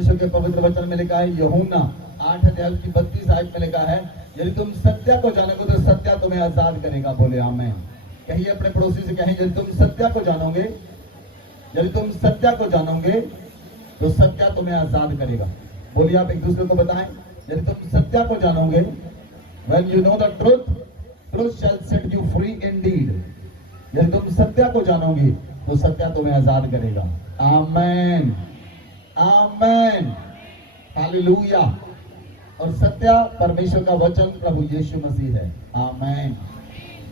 परमेश्वर के पवित्र वचन में लिखा है, यूहन्ना 8 अध्याय की 32 आयत में लिखा है, यदि तुम सत्य को जानोगे तो सत्य तुम्हें आजाद करेगा। बोले आमीन। कहिए अपने पड़ोसी से, कहें यदि तुम सत्य को जानोगे, यदि तुम सत्य को जानोगे तो सत्य तुम्हें आजाद करेगा। बोलिए आप एक दूसरे को बताएं, यदि तुम सत्य को जानोगे, when you know the truth, truth shall set you free indeed। यदि तुम सत्य को जानोगे तो सत्य तुम्हें आजाद करेगा। आमीन, आमीन, हालेलुया। और सत्य परमेश्वर का वचन प्रभु यीशु मसीह है। आमीन।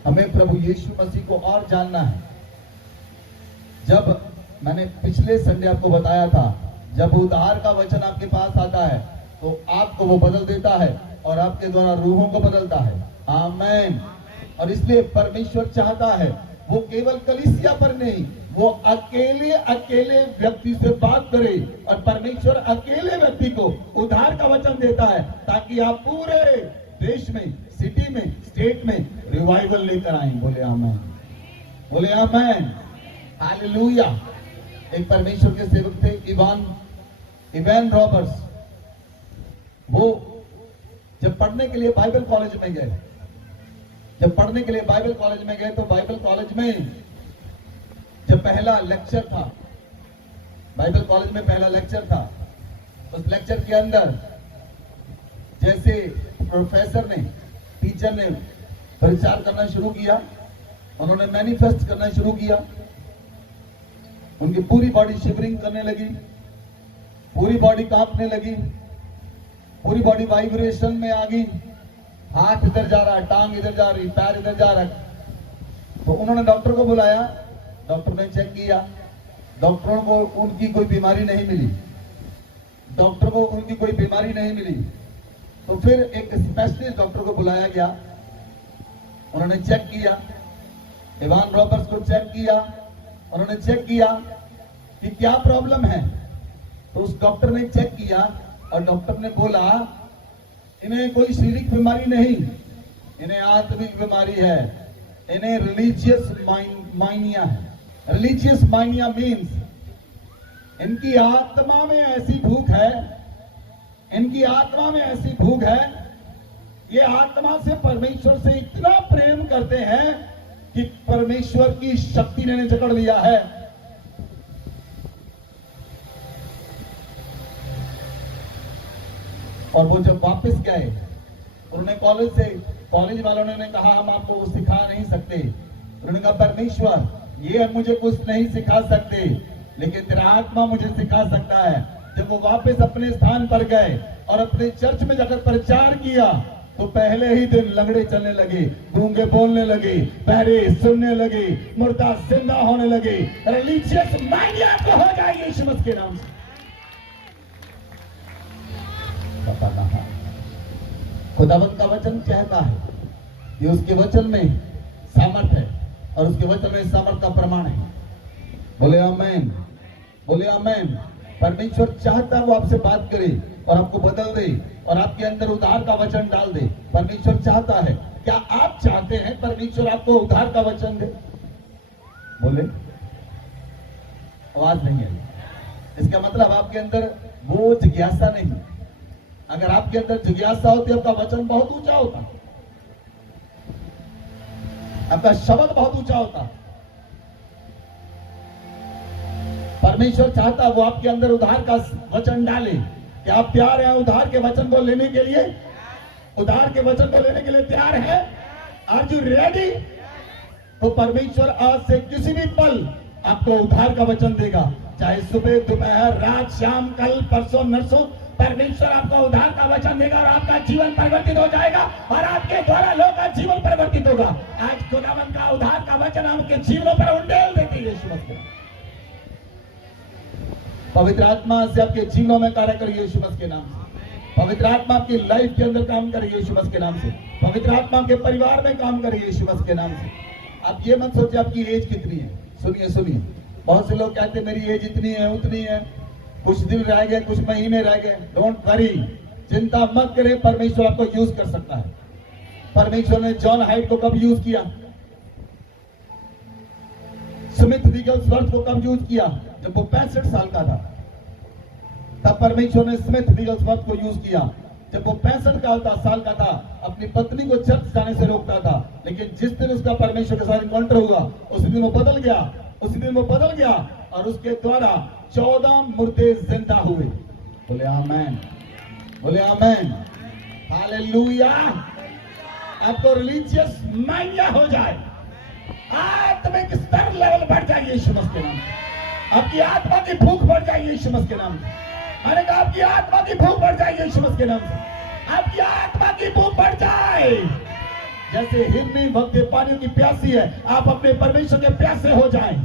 हमें प्रभु यीशु मसीह को और जानना है। जब मैंने पिछले संडे आपको बताया था, जब उद्धार का वचन आपके पास आता है तो आपको वो बदल देता है और आपके द्वारा रूहों को बदलता है। आमीन। और इसलिए परमेश्वर चाहता है वो केवल कलीसिया पर नहीं, वो अकेले अकेले व्यक्ति से बात करे। और परमेश्वर अकेले व्यक्ति को उद्धार का वचन देता है ताकि आप पूरे देश में, सिटी में, स्टेट में रिवाइवल लेकर आए। बोले आमीन, बोले आमीन, हालेलुया। एक परमेश्वर के सेवक थे इवान रॉबर्ट्स। वो जब पढ़ने के लिए बाइबल कॉलेज में गए, जब पढ़ने के लिए बाइबल कॉलेज में गए तो बाइबल कॉलेज में जब पहला लेक्चर था, बाइबल कॉलेज में पहला लेक्चर था, उस लेक्चर के अंदर जैसे प्रोफेसर ने, टीचर ने प्रचार करना शुरू किया, उन्होंने मैनिफेस्ट करना शुरू किया, उनकी पूरी बॉडी शिवरिंग करने लगी, पूरी बॉडी कांपने लगी, पूरी बॉडी वाइब्रेशन में आ गई, हाथ इधर जा रहा, टांग इधर जा रही, पैर इधर जा रहा। तो उन्होंने डॉक्टर को बुलाया, डॉक्टर ने चेक किया, डॉक्टरों को उनकी कोई बीमारी नहीं मिली, डॉक्टर को उनकी कोई बीमारी नहीं मिली। तो फिर एक स्पेशलिस्ट डॉक्टर को बुलाया गया, उन्होंने चेक किया, इवान रॉबर्ट्स को चेक किया, उन्होंने चेक किया कि क्या प्रॉब्लम है। तो उस डॉक्टर ने चेक किया और डॉक्टर ने बोला, इन्हें कोई शारीरिक बीमारी नहीं, इन्हें आत्मिक बीमारी है, इन्हें रिलीजियस माइनिया है। रिलीजियस माइनिया मीन्स इनकी आत्मा में ऐसी भूख है, इनकी आत्मा में ऐसी भूख है, ये आत्मा से परमेश्वर से इतना प्रेम करते हैं कि परमेश्वर की शक्ति ने जकड़ लिया है। और वो जब वापस गए, उन्होंने कॉलेज वालों ने कहा हम आपको वो सिखा नहीं सकते। उन्होंने कहा परमेश्वर ये मुझे कुछ नहीं सिखा सकते, लेकिन तेरा आत्मा मुझे सिखा सकता है। जब वो वापस अपने स्थान पर गए और अपने चर्च में जाकर प्रचार किया तो पहले ही दिन लंगड़े चलने लगे, गूंगे बोलने लगे, बहरे सुनने लगे, मुर्दा जिंदा होने लगे। रिलीजियस माइनिया को हो जाए यीशु मसीह के नाम से। खुदावंत का वचन कहता है कि उसके वचन में सामर्थ है और उसके वचन में सामर्थ का प्रमाण है। बोले आमीन, बोले आमीन। परमेश्वर चाहता है वो आपसे बात करे और आपको बदल दे और आपके अंदर उद्धार का वचन डाल दे। परमेश्वर चाहता है। क्या आप चाहते हैं परमेश्वर आपको उद्धार का वचन दे? बोले, आवाज नहीं आई। इसका मतलब आपके अंदर वो जिज्ञासा नहीं। अगर आपके अंदर जिज्ञासा होती, आपका वचन बहुत ऊंचा होता, आपका शब्द बहुत ऊंचा होता। परमेश्वर चाहता वो आपके अंदर उद्धार का वचन डाले। क्या आप तैयार हैं उद्धार के वचन को लेने के लिए? उद्धार के वचन को लेने के लिए तैयार है? Are you ready? तो परमेश्वर आज से किसी भी पल आपको उद्धार का वचन देगा, चाहे सुबह, दोपहर, रात, शाम, कल, परसों, नरसों। परमेश्वर आपको उद्धार का वचन देगा और आपका जीवन परिवर्तित हो जाएगा और आपके द्वारा लोगों का जीवन परिवर्तित होगा। आज खुदावंत का उद्धार का वचन आपके जीवनों पर उंडेल देती है। यीशु मसीह पवित्र आत्मा से आपके जीवनों में कार्य करिए यीशु मसीह के नाम से। पवित्र आत्मा आपकी लाइफ के अंदर काम करिए यीशु मसीह के नाम से। पवित्र आत्मा आपके परिवार में काम करिए यीशु मसीह के नाम से। आप ये मत सोचिए आपकी एज कितनी है। सुनिए सुनिए, बहुत से लोग कहते हैं मेरी एज इतनी है उतनी है, कुछ दिन रह गए, कुछ महीने रह गए। डोंट वरी, चिंता मत करें, परमेश्वर आपको यूज कर सकता है। परमेश्वर ने जॉन हाइट को कब यूज किया? स्मिथ विगल्सवर्थ को कब यूज किया? जब वो 65 साल का था। तब परमेश्वर ने स्मिथ विगलस्वर्थ को यूज किया। जब वो 65 साल का था, अपनी पत्नी को चर्च जाने से रोकता था, लेकिन जिस दिन उसका परमेश्वर के साथ इनकाउंटर हुआ, उसी दिन वो बदल गया, उसी दिन वो बदल गया और उसके द्वारा 14 मुर्दे जिंदा हुए। बोले आमेन, बोले आमेन, हालेलुया। आपको रिलीजियस मानिया हो जाए, आत्मिक स्तर लेवल बढ़ जाए यीशु मसीह के नाम से। आपकी आत्मा की भूख बढ़ जाए यीशु मसीह के नाम से। मैंने कहा आपकी आत्मा की भूख बढ़ जाए यीशु मसीह के नाम से। आपकी आत्मा की भूख बढ़ जाए। जैसे हिरनी भक्ति पानी की प्यासी है, आप अपने परमेश्वर के प्यासे हो जाएं।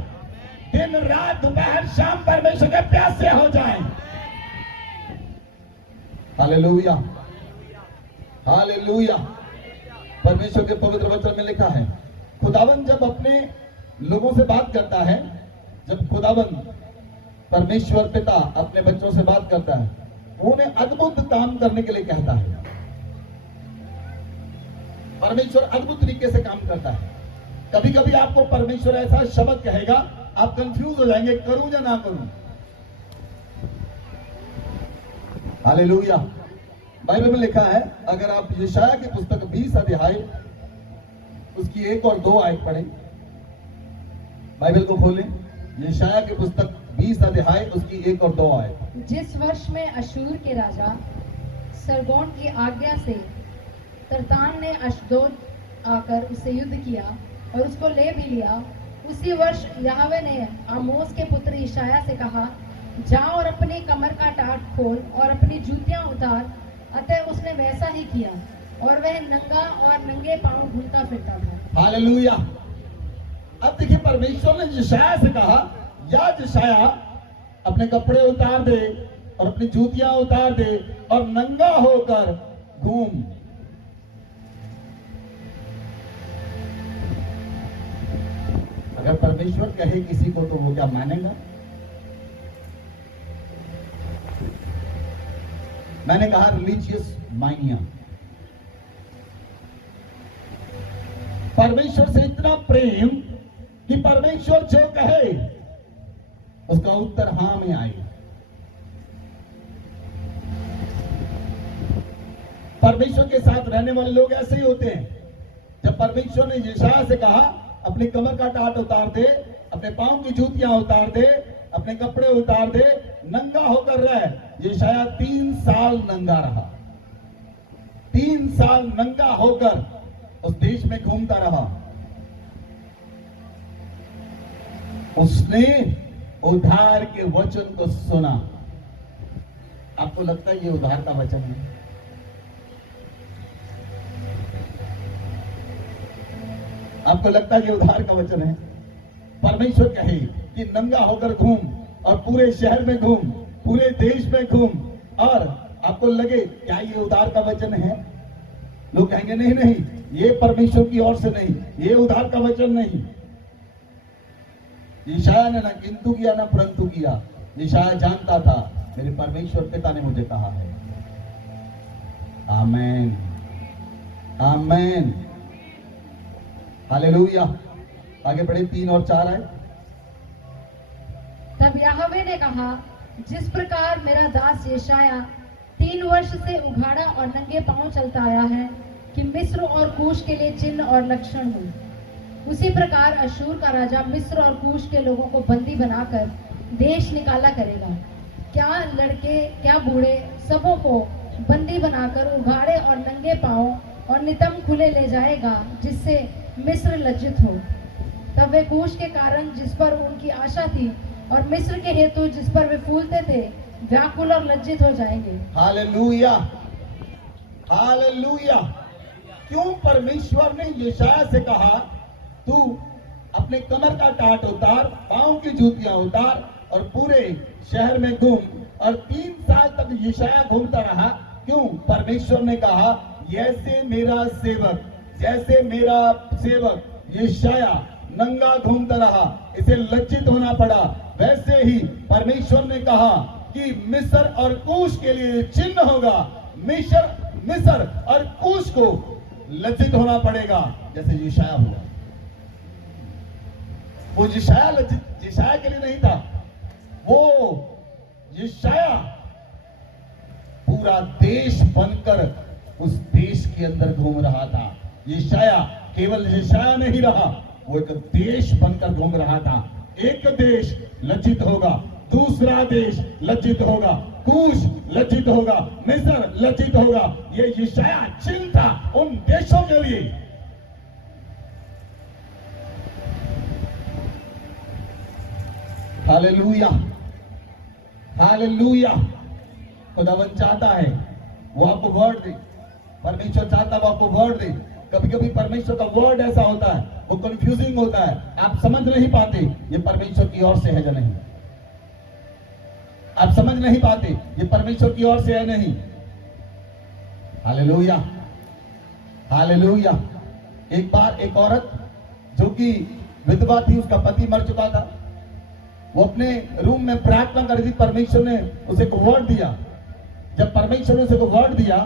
दिन रात दोपहर शाम परमेश्वर के प्यासे हो जाएं। Hallelujah, hallelujah. परमेश्वर के पवित्र वचन में लिखा है, खुदावन जब अपने लोगों से बात करता है, जब खुदावन परमेश्वर पिता अपने बच्चों से बात करता है, वो उन्हें अद्भुत काम करने के लिए कहता है। परमेश्वर अद्भुत तरीके से काम करता है। कभी कभी आपको परमेश्वर ऐसा शब्द कहेगा, आप कंफ्यूज हो जाएंगे, करूं या ना करूं। हालेलुया। बाइबल में लिखा है, अगर आप यशाया की पुस्तक 20 अध्याय उसकी 1 और 2 आयत पढ़ें, बाइबल को खोलें, यशाया की पुस्तक 20 अध्याय उसकी 1 और 2 आयत। जिस वर्ष में अशूर के राजा सरगोन की आज्ञा से तरतान ने अशदोद आकर उससे युद्ध किया और उसको ले भी लिया, उसी वर्ष यहोवा ने आमोस के पुत्र यशाया से कहा, जा और अपनी कमर का टाट खोल और अपनी जूतियां उतार। अतः उसने वैसा ही किया और वह नंगा और नंगे पांव घूमता फिरता था। हालेलुया। अब देखिए, परमेश्वर ने यशाया से कहा, या यशाया अपने कपड़े उतार दे और अपनी जूतियां उतार दे और नंगा होकर घूम। अगर परमेश्वर कहे किसी को तो वो क्या मानेगा? मैंने कहा रिलीजियस मानिया। परमेश्वर से इतना प्रेम कि परमेश्वर जो कहे उसका उत्तर हां में आए। परमेश्वर के साथ रहने वाले लोग ऐसे ही होते हैं। जब परमेश्वर ने यशाया से कहा, अपनी कमर का टाट उतार दे, अपने पांव की जूतियां उतार दे, अपने कपड़े उतार दे, नंगा होकर रह। यशाया 3 साल नंगा रहा, 3 साल नंगा होकर उस देश में घूमता रहा। उसने उद्धार के वचन को सुना। आपको लगता है ये उद्धार का वचन है? आपको लगता है ये उद्धार का वचन है? परमेश्वर कहे कि नंगा होकर घूम और पूरे शहर में घूम, पूरे देश में घूम, और आपको लगे क्या ये उद्धार का वचन है? लोग कहेंगे नहीं नहीं, ये परमेश्वर की ओर से नहीं, ये उद्धार का वचन नहीं। यशाया ने ना किंतु किया ना परंतु किया। यशाया जानता था मेरे परमेश्वर पिता ने मुझे कहा है। आमेन, आमेन, हालेलुया। आगे बढ़े, 3 और 4 आए। तब यहोवा ने कहा, जिस प्रकार मेरा दास यशाया 3 वर्ष से उघाड़ा और नंगे पांव चलता आया है कि मिस्र और कूश के लिए चिन्ह और लक्षण हो, उसी प्रकार अशूर का राजा मिस्र और कूश के लोगों को बंदी बनाकर देश निकाला करेगा। क्या लड़के क्या बूढ़े, सबों को बंदी बनाकर उघाड़े और नंगे पांव और नितंब खुले ले जाएगा, जिससे मिस्र लज्जित हो। तब वे कूश के कारण जिस पर उनकी आशा थी और मिस्र के हेतु जिस पर वे फूलते थे, व्याकुल और लज्जित हो जाएंगे। Hallelujah, hallelujah. क्यों परमेश्वर ने यशाया से कहा, तू अपने कमर का टाट उतार, पांव की जूतियां उतार और पूरे शहर में घूम, और 3 साल तक यशाया घूमता रहा? क्यों? परमेश्वर ने कहा, जैसे मेरा सेवक यशाया नंगा घूमता रहा, इसे लज्जित होना पड़ा, वैसे ही परमेश्वर ने कहा कि मिस्र और कूश के लिए चिन्ह होगा। मिस्र और कूश को लज्जित होना पड़ेगा, जैसे यशाया हुआ। वो यशाया के लिए नहीं था, वो यशाया पूरा देश बनकर उस देश के अंदर घूम रहा था। यशाया केवल यशाया नहीं रहा, वो एक देश बनकर घूम रहा था। एक देश लज्जित होगा, दूसरा देश लज्जित होगा, कूश लज्जित होगा, मिस्र लज्जित होगा। ये यशाया चिन्ह था उन देशों के लिए। Hallelujah, hallelujah. खुदावन चाहता है वो आपको वर्ड दे, परमेश्वर चाहता है वो आपको वर्ड दे। कभी कभी परमेश्वर का वर्ड ऐसा होता है, वो कंफ्यूजिंग होता है, आप समझ नहीं पाते ये परमेश्वर की ओर से है या नहीं। आप समझ नहीं पाते ये परमेश्वर की ओर से है नहीं। Hallelujah, hallelujah. एक बार एक औरत जो कि विधवा थी, उसका पति मर चुका था, वो अपने रूम में प्रार्थना कर रही थी। परमेश्वर ने उसे एक वर्ड दिया। जब परमेश्वर ने उसे को वर्ड दिया,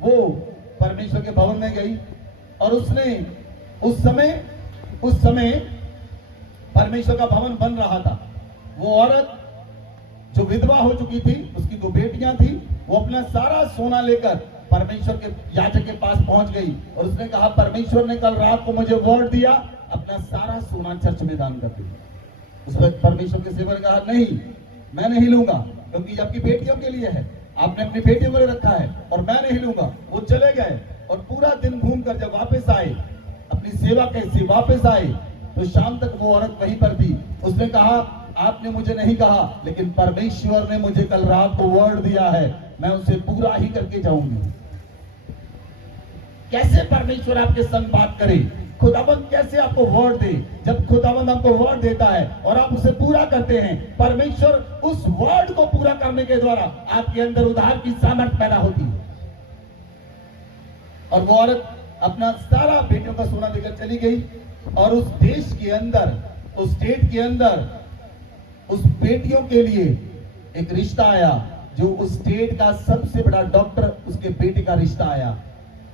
वो परमेश्वर के भवन में गई और उसने उस समय परमेश्वर का भवन बन रहा था। वो औरत जो विधवा हो चुकी थी, उसकी 2 बेटियां थी, वो अपना सारा सोना लेकर परमेश्वर के याजक के पास पहुंच गई और उसने कहा, परमेश्वर ने कल रात को मुझे वर्ड दिया, अपना सारा सोना चर्च में दान कर दिया। उस वक्त परमेश्वर के सेवक ने कहा, नहीं, मैं नहीं लूंगा, क्योंकि ये आपकी बेटियों के लिए है, आपने अपनी बेटियों को रखा है और मैं नहीं लूंगा। वो चले गए और पूरा दिन घूमकर जब वापस आए, अपनी सेवा कैसी वापस आए, तो शाम तक वो औरत वहीं पर थी। उसने कहा, आपने मुझे नहीं कहा, लेकिन परमेश्वर ने मुझे कल रात को वर्ड दिया है, मैं उसे पूरा ही करके जाऊंगी। कैसे परमेश्वर आपके संग बात करे? खुदावंद कैसे आपको वर्ड दे? जब खुदावंद आपको वर्ड देता है और आप उसे पूरा करते हैं, परमेश्वर उस वर्ड को पूरा करने के द्वारा आपके अंदर उद्धार की सामर्थ पैदा होती है। और वो औरत अपना सारा बेटियों का सोना लेकर चली गई और उस देश के अंदर, उस स्टेट के अंदर, उस बेटियों के लिए एक रिश्ता आया, जो उस स्टेट का सबसे बड़ा डॉक्टर, उसके बेटे का रिश्ता आया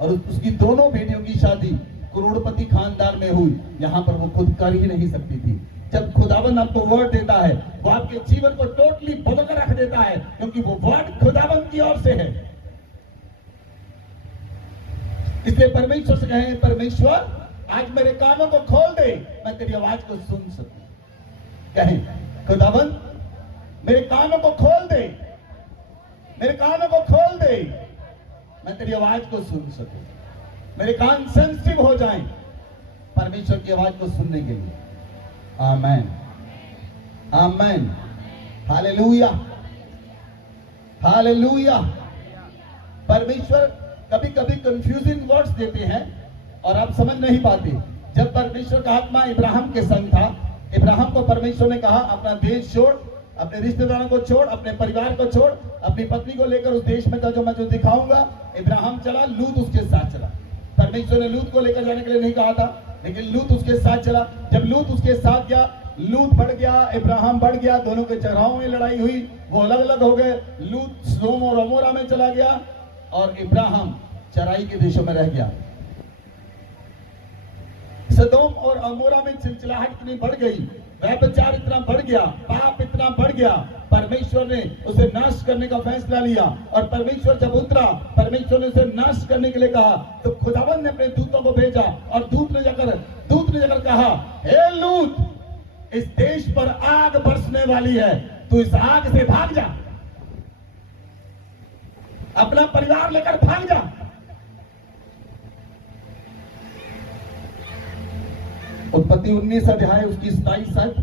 और उसकी दोनों बेटियों की शादी करोड़पति खानदान में हुई। यहां पर वो खुद कर ही नहीं सकती थी। जब खुदावंद आपको वर्ड देता है, वो आपके जीवन को टोटली बदल कर रख देता है, क्योंकि वो वर्ड खुदावंद की ओर से है। इसलिए परमेश्वर से कहें, परमेश्वर आज मेरे कानों को खोल दे, मैं तेरी आवाज को सुन सकूं। कहें, खुदावंद मेरे कानों को खोल दे, मेरे कानों को खोल दे, मैं तेरी आवाज को सुन सकूं। मेरे कान सेंसिटिव हो जाएं परमेश्वर की आवाज को सुनने के लिए। आमेन, आमेन, हालेलुया, हालेलुया। परमेश्वर कभी कभी कंफ्यूजिंग वर्ड्स देते हैं और आप समझ नहीं पाते। जब परमेश्वर का आत्मा इब्राहिम के संग था, इब्राहिम को परमेश्वर ने कहा, अपना देश छोड़, अपने रिश्तेदारों को छोड़, अपने परिवार को छोड़, अपनी पत्नी को लेकर उस देश में जो मैं दिखाऊंगा। इब्राहिम चला, लूत उसके साथ चला। परमेश्वर ने लूत को लेकर जाने के लिए नहीं कहा था, लेकिन लूत उसके साथ चला। जब लूत उसके साथ गया, लूत बढ़ गया, इब्राहिम बढ़ गया, दोनों के चरहाओं में लड़ाई हुई, वो अलग अलग हो गए। लूत सोदोम और अमोरा में चला गया और इब्राहिम चराई के देशों में रह गया। सदोम और अमोरा में चिलचिलाहट इतनी बढ़ गई, व्यभिचार इतना बढ़ गया, पाप इतना बढ़ गया, परमेश्वर ने उसे नाश करने का फैसला लिया। और परमेश्वर जब उतरा, परमेश्वर ने उसे नाश करने के लिए कहा, तो खुदावंद ने अपने दूतों को भेजा और दूत ने जाकर कहा, हे लूत, इस देश पर आग बरसने वाली है, तू इस आग से भाग जा, अपना परिवार लेकर भाग जा। उत्पत्ति 19 अध्याय उसकी 27 आयत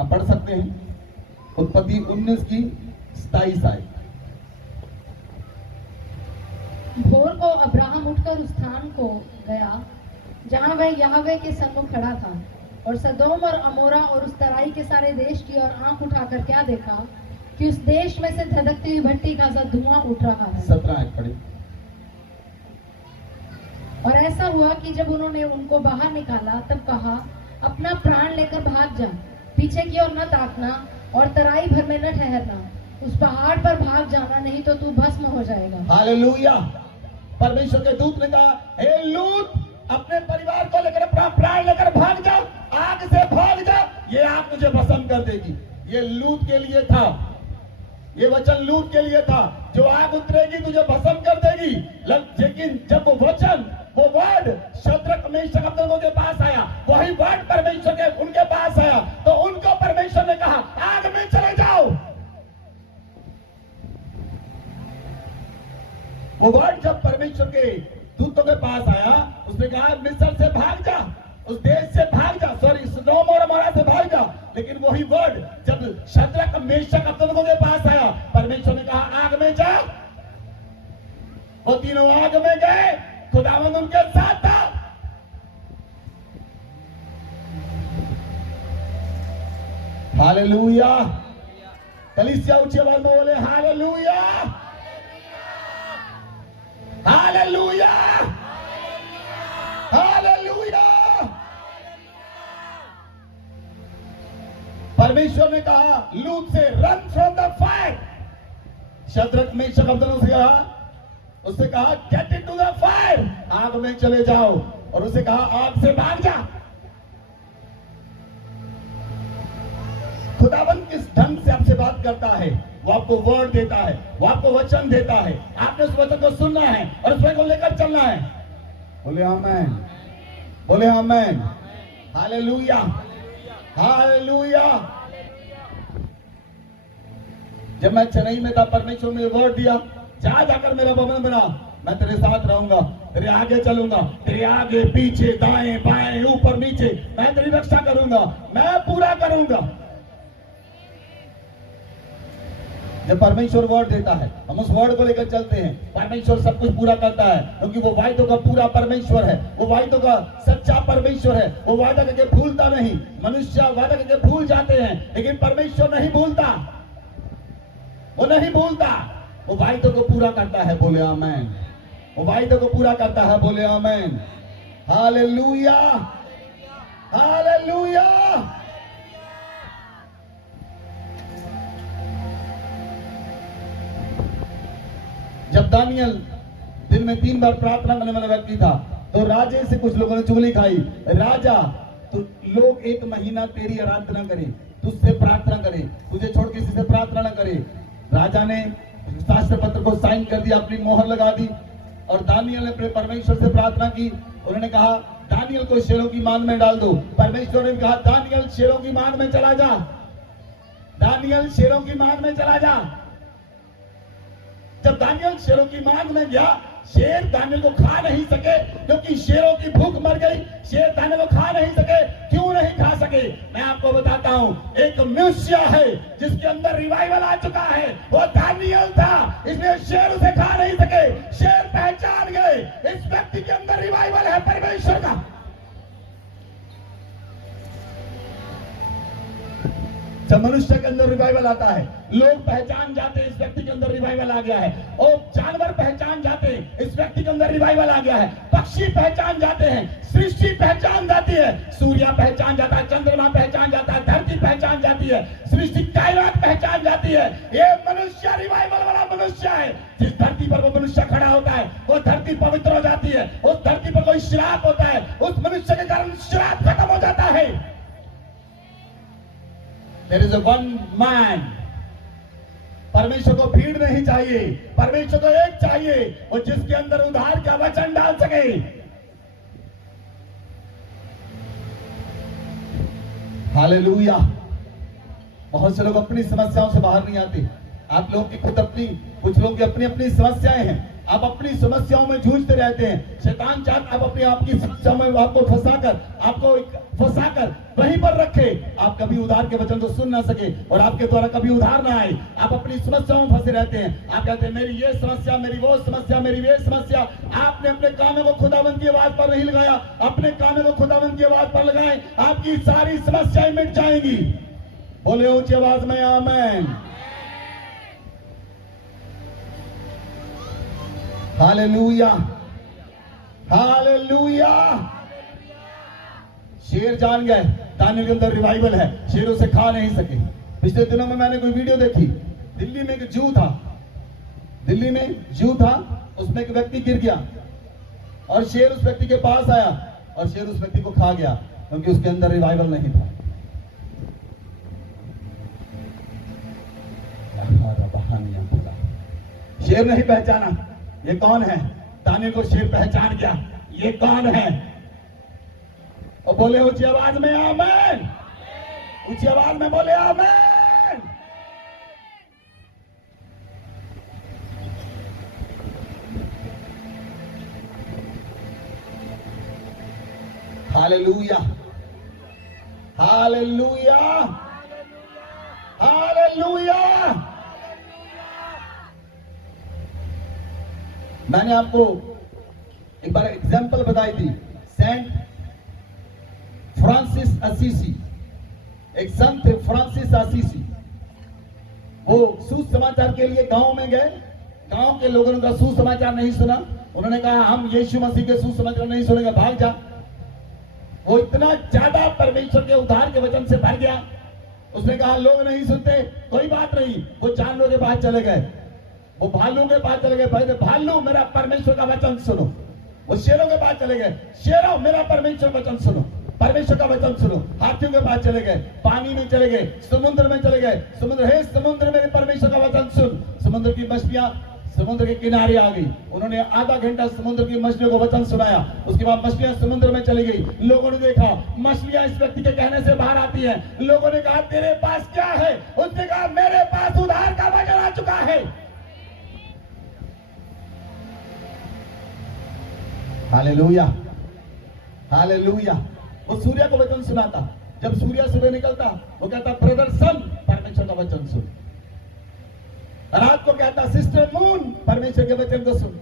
आप पढ़ सकते हैं। उत्पत्ति 19 की 27 आयत। भोर को अब्राहम उठकर उस स्थान को गया जहां वह यहोवा के सम्मुख खड़ा था, और सदोम और अमोरा और उस तराई के सारे देश की ओर आंख उठाकर क्या देखा कि उस देश में से धधकती हुई भट्टी का सा धुआं उठ रहा है। 17 आयत पढ़ी। और ऐसा हुआ कि जब उन्होंने उनको बाहर निकाला, तब कहा, अपना प्राण लेकर भाग जा, पीछे की ओर न ताकना और तराई भर में न ठहरना, उस पहाड़ पर भाग जाना, नहीं तो तू भस्म हो जाएगा। हालेलुया। परमेश्वर के दूत ने कहा, हे लूत, अपने परिवार को लेकर, अपना प्राण लेकर भाग जा, आग से भाग जा, ये आग मुझे भस्म कर देगी। ये लूत के लिए था, ये वचन लूत के लिए था, जो आग उतरेगी तुझे भस्म कर देगी। लेकिन जब वो वचन, वो वर्ड शद्रक मेशक अबेदनगो के पास आया, वही वर्ड परमेश्वर के उनके पास आया, तो उनको परमेश्वर ने कहा आग में चले जाओ। वो वर्ड जब परमेश्वर के दूतों के पास आया, उसने कहा मिस्र से भाग जा, उस देश से भाग जा, सॉरी सदोम और अमोरा से भाग जा। लेकिन वही वर्ड जब शद्रक मेशक अबेदनगो के पास आया, परमेश्वर ने कहा आग में जा। वो तीनों आग में गए, खुदावंद उनके साथ था। हालेलुया। कलीसिया ऊंची आवाज में बोले हालेलुया, हालेलुया, हालेलुया। परमेश्वर ने कहा लूत से run from the fire. Shadrach Meshach Abednego से कहा, उससे कहा गेट इनटू द फायर, आग में चले जाओ, और उसे कहा आग से भाग जा। खुदावंद किस ढंग से आपसे बात करता है, वो आपको वर्ड देता है, वो आपको वचन देता है, आपने उस वचन को सुनना है और उस वचन को लेकर चलना है। बोले आमेन, बोले आमेन, हालेलुया, हालेलुया। जब मैं चेन्नई में था, परमेश्वर ने वर्ड दिया, जा जाकर मेरा भवन बना, मैं तेरे साथ रहूंगा, तेरे आगे चलूंगा, तेरे आगे पीछे दाएं बाएं ऊपर नीचे मैं तेरी रक्षा करूंगा, मैं पूरा करूंगा। जब परमेश्वर वर्ड देता है, हम उस वर्ड को लेकर चलते हैं, परमेश्वर सब कुछ पूरा करता है, क्योंकि वो वायदों का पूरा परमेश्वर है, वो वायदों का सच्चा परमेश्वर है। वो वादा करके भूलता नहीं। मनुष्य वादा करके भूल जाते हैं, लेकिन परमेश्वर नहीं भूलता, वो नहीं भूलता, वो वायदों को पूरा करता है। बोले आमेन। वो वायदों को पूरा करता है। बोले आमेन, हालेलुया, हालेलुया। जब दानियल दिन में 3 बार प्रार्थना करने वाला व्यक्ति था, तो राजे से कुछ लोगों ने चुगली खाई। राजा, तो लोग 1 महीना तेरी आराधना करें, तुझसे प्रार्थना करें, तुझे छोड़ किसी से प्रार्थना न करे। राजा ने शास्त्र पत्र को साइन कर दिया, अपनी मोहर लगा दी, और दानियल ने अपने परमेश्वर से प्रार्थना की। उन्होंने कहा दानियल को शेरों की मान में डाल दो। परमेश्वर ने कहा दानियल शेरों की मान में चला जा, दानियल शेरों की मान में चला जा। जब दानियल शेरों की मान में गया, शेर दानियल को खा नहीं सके, क्योंकि शेरों की भूख मर गई। शेर दानियल को खा नहीं सके। क्यों नहीं खा सके? मैं आपको बताता हूं। एक मनुष्य है जिसके अंदर रिवाइवल आ चुका है, वो दानियल था, इसलिए शेर उसे खा नहीं सके। शेर पहचान गए इस व्यक्ति के अंदर रिवाइवल है परमेश्वर का। जब मनुष्य के अंदर रिवाइवल आता है, लोग पहचान जाते हैं इस व्यक्ति के अंदर रिवाइवल आ गया है। और जानवर पहचान जाते हैं इस व्यक्ति के अंदर रिवाइवल आ गया है। पक्षी पहचान जाते हैं, सृष्टि पहचान जाती है, सूर्य पहचान जाता है, चंद्रमा पहचान जाता है, धरती पहचान जाती है, सृष्टि कायनात पहचान जाती है। ये मनुष्य रिवाइवल वाला मनुष्य है। जिस धरती पर वो मनुष्य खड़ा होता है, वो धरती पवित्र हो जाती है। उस धरती पर कोई श्राप होता है, उस मनुष्य के कारण श्राप खत्म हो जाता है। There is a one man. परमेश्वर को भीड़ नहीं चाहिए, परमेश्वर को एक चाहिए, और जिसके अंदर उद्धार का वचन डाल सके। हालेलुया। बहुत से लोग अपनी समस्याओं से बाहर नहीं आते। आप लोगों की खुद अपनी, कुछ लोगों की अपनी अपनी समस्याएं हैं। आप अपनी समस्याओं में जूझते रहते हैं। शैतान चाहता आप अपनी आपकी समस्या में आपको फंसाकर वहीं पर रखे, आप कभी उधार के वचन को सुन ना सके और आपके द्वारा कभी उधार ना आए। आप अपनी समस्याओं में फंसे रहते हैं। आप कहते हैं मेरी ये समस्या, मेरी वो समस्या, मेरी वे समस्या। आपने अपने कानों को खुदावंद की आवाज पर नहीं लगाया, अपने कानों को खुदावंद की आवाज पर लगाएं, आपकी सारी समस्याएं मिट जाएंगी। बोले ऊंची आवाज में आमीन। Hallelujah, hallelujah. शेर जान गए दानियल के अंदर रिवाइवल है, शेरों से खा नहीं सके। पिछले दिनों में मैंने कोई वीडियो देखी, दिल्ली में एक जू था, दिल्ली में जू था, उसमें एक व्यक्ति गिर गया और शेर उस व्यक्ति के पास आया और शेर उस व्यक्ति को खा गया, क्योंकि उसके अंदर रिवाइवल नहीं था। हानिया बोला। शेर नहीं पहचाना ये कौन है, दानियल को शेर पहचान गया ये कौन है, और बोले ऊंची आवाज में आमीन, ऊंची आवाज में बोले आमीन। Hallelujah, hallelujah, hallelujah. मैंने आपको एक बार एग्जाम्पल बताई थी, सेंट फ्रांसिस असीसी, एक संत थे फ्रांसिस असीसी। वो सुसमाचार के लिए गांव में गए, गांव के लोगों ने उनका सुसमाचार नहीं सुना, उन्होंने कहा हम यीशु मसीह के सुसमाचार नहीं सुनेंगे, भाग जा। वो इतना ज्यादा परमेश्वर के उद्धार के वचन से भर गया, उसने कहा लोग नहीं सुनते कोई बात नहीं, वो जानवरों के पास चले गए, वो भालू के पास चले गए, भाई भालू मेरा परमेश्वर का वचन सुनो। वो शेरों के पास चले गए, शेरों मेरा परमेश्वर वचन सुनो, परमेश्वर का वचन सुनो। हाथियों के पास चले गए, पानी में चले गए, समुद्र में चले गए, समुद्र हे समुद्र मेरे परमेश्वर का वचन सुन। समुद्र की मछलियां समुद्र के किनारे आ गई, उन्होंने आधा घंटा समुद्र की मछलियों को वचन सुनाया, उसके बाद मछलियां समुद्र में चली गई। लोगों ने देखा मछलियां इस व्यक्ति के कहने से बाहर आती हैं, लोगों ने कहा तेरे पास क्या है, उसने कहा मेरे पास उद्धार का वचन आ चुका है। Hallelujah, hallelujah. वो सूर्य को वचन सुनाता, जब सूर्य सुबह निकलता वो कहता ब्रदर सन परमेश्वर का वचन सुन, रात को कहता सिस्टर मून परमेश्वर के वचन को सुन।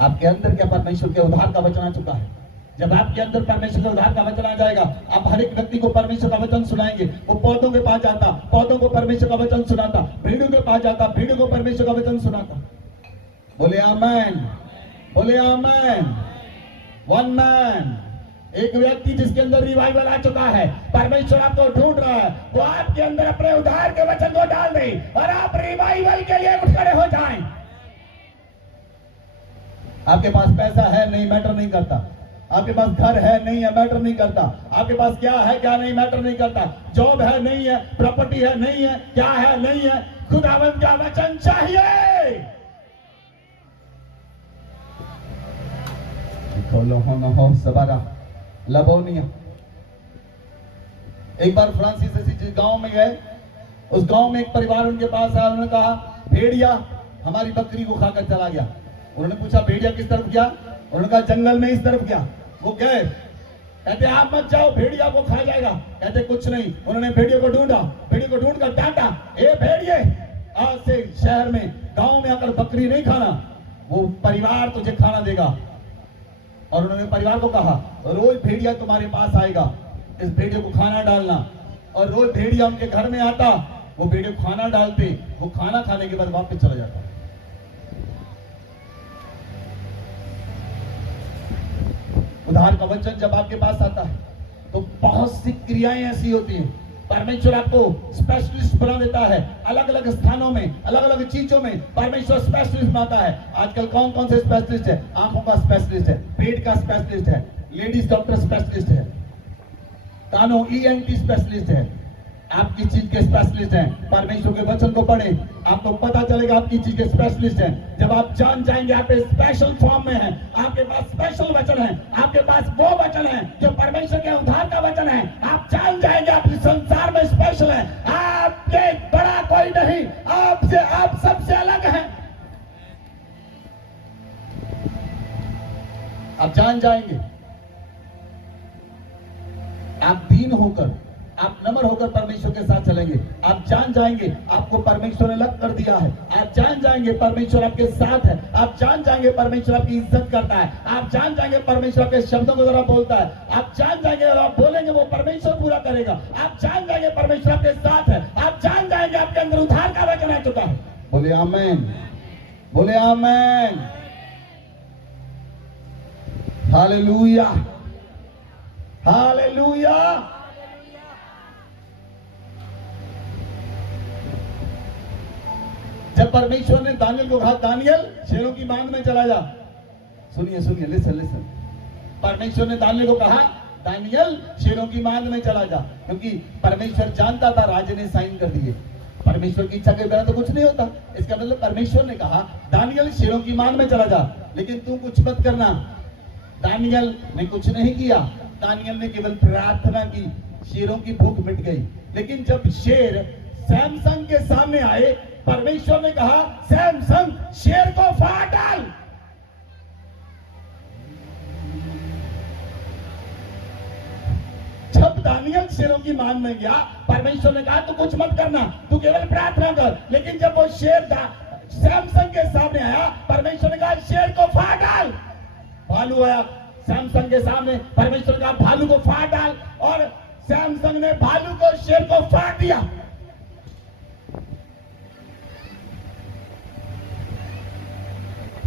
आपके अंदर क्या परमेश्वर के उद्धार का वचन आ चुका है? जब आपके अंदर परमेश्वर का उद्धार का वचन आ जाएगा, आप हर एक व्यक्ति को परमेश्वर का वचन सुनाएंगे। वो पौधों के पास जाता, पौधों को परमेश्वर का वचन सुनाता, भेड़ों के पास जाता, भेड़ों को परमेश्वर का वचन सुनाता। बोले आमेन, बोले आमेन। वन मैन, एक व्यक्ति जिसके अंदर रिवाइवल आ चुका है, परमेश्वर आपको ढूंढ रहा है, वो आपके अंदर अपने उद्धार के वचन को डाल दे और आप रिवाइवल के लिए उठ खड़े हो जाएं। आपके पास पैसा है नहीं मैटर नहीं करता, आपके पास घर है नहीं है मैटर नहीं करता, आपके पास क्या है क्या नहीं मैटर नहीं करता, जॉब है नहीं है, प्रॉपर्टी है नहीं है, क्या है नहीं है, खुदावंद का वचन चाहिए। हो सबारा लबोनिया। एक बार फ्रांसिस असीसी गांव में गए, उस गांव में एक परिवार उनके पास आया, उन्होंने कहा भेड़िया हमारी बकरी को खाकर चला गया। उन्होंने पूछा भेड़िया किस तरफ गया? उन्होंने कहा जंगल में इस तरफ गया। वो गए, कहते आप मत जाओ भेड़िया को खा जाएगा, कहते कुछ नहीं। उन्होंने भेड़िया को ढूंढा, भेड़िया को ढूंढकर डांटा, ए भेड़िए आज से शहर में गांव में आकर बकरी नहीं खाना, वो परिवार तुझे खाना देगा। और उन्होंने परिवार को कहा रोज भेड़िया तुम्हारे पास आएगा, इस भेड़िया को खाना डालना। और रोज भेड़िया उनके घर में आता, वो भेड़िया को खाना डालते, वो खाना खाने के बाद वापस चला जाता। उद्धार का वचन जब आपके पास आता है तो बहुत सी क्रियाएं ऐसी होती हैं, परमेश्वर आपको स्पेशलिस्ट बना देता है। अलग अलग स्थानों में अलग अलग चीजों में परमेश्वर स्पेशलिस्ट बनाता है। आजकल कौन कौन से स्पेशलिस्ट है? आंखों का स्पेशलिस्ट है, पेट का स्पेशलिस्ट है, लेडीज डॉक्टर स्पेशलिस्ट है, कानों ENT स्पेशलिस्ट है, आप किस चीज के स्पेशलिस्ट हैं? परमेश्वर के वचन को पढ़े, आपको पता चलेगा आप किस चीज के स्पेशलिस्ट हैं। जब आप जान जाएंगे आप स्पेशल फॉर्म में हैं, आपके पास स्पेशल वचन है, आपके पास वो वचन है जो परमेश्वर के उद्धार का वचन है, आप जान जाएंगे आप इस संसार में स्पेशल है, आपके बड़ा कोई नहीं, आपसे आप सबसे अलग हैं। आप जान जाएंगे, आप दीन होकर आप नम्र होकर परमेश्वर के साथ चलेंगे। आप जान जाएंगे आपको परमेश्वर ने अलग कर दिया है, आप जान जाएंगे परमेश्वर आपके साथ है, आप जान जाएंगे परमेश्वर आपकी इज्जत करता है, आप जान जाएंगे परमेश्वर आपके शब्दों को जरा बोलता है, आप जान जाएंगे और आप बोलेंगे वो परमेश्वर पूरा करेगा, आप जान जाएंगे परमेश्वर आपके साथ है, आप जान जाएंगे आपके अंदर उद्धार का वचन आ चुका है। बोले आमीन, बोले आमीन, हालेलुया, हालेलुया। जब परमेश्वर ने दानियल को कहा दानियल शेरों की मांग में चला जा, सुनिए सुनिए, लिसन लिसन, परमेश्वर ने दानियल को कहा दानियल शेरों की मांद में चला जा, क्योंकि परमेश्वर जानता था राजा ने साइन कर दिए। परमेश्वर की इच्छा के बिना तो कुछ नहीं होता। इसका मतलब परमेश्वर ने कहा दानियल शेरों की मांद में चला जा, लेकिन तू कुछ मत करना। दानियल ने कुछ नहीं किया, दानियल ने केवल प्रार्थना की, शेरों की भूख मिट गई। लेकिन जब शेर सैमसन के सामने आए, परमेश्वर ने कहा सैमसन शेर को फाड़ डाल। जब दानियल शेरों की मान में गया, परमेश्वर ने कहा तू कुछ मत करना, तू केवल प्रार्थना कर। लेकिन जब वो शेर सैमसन के सामने आया, परमेश्वर ने कहा शेर को फाड़ डाल। भालू आया सैमसन के सामने, परमेश्वर ने कहा भालू को फाड़ डाल, और सैमसन ने भालू को शेर को फाड़ दिया।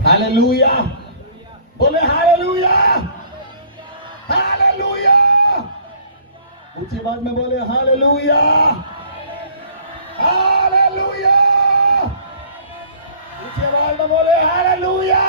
हालेलुया, बोले हालेलुया, हालेलुया, ऊंची आवाज में बोले हालेलुया, हालेलुया, ऊंची आवाज में बोले हालेलुया।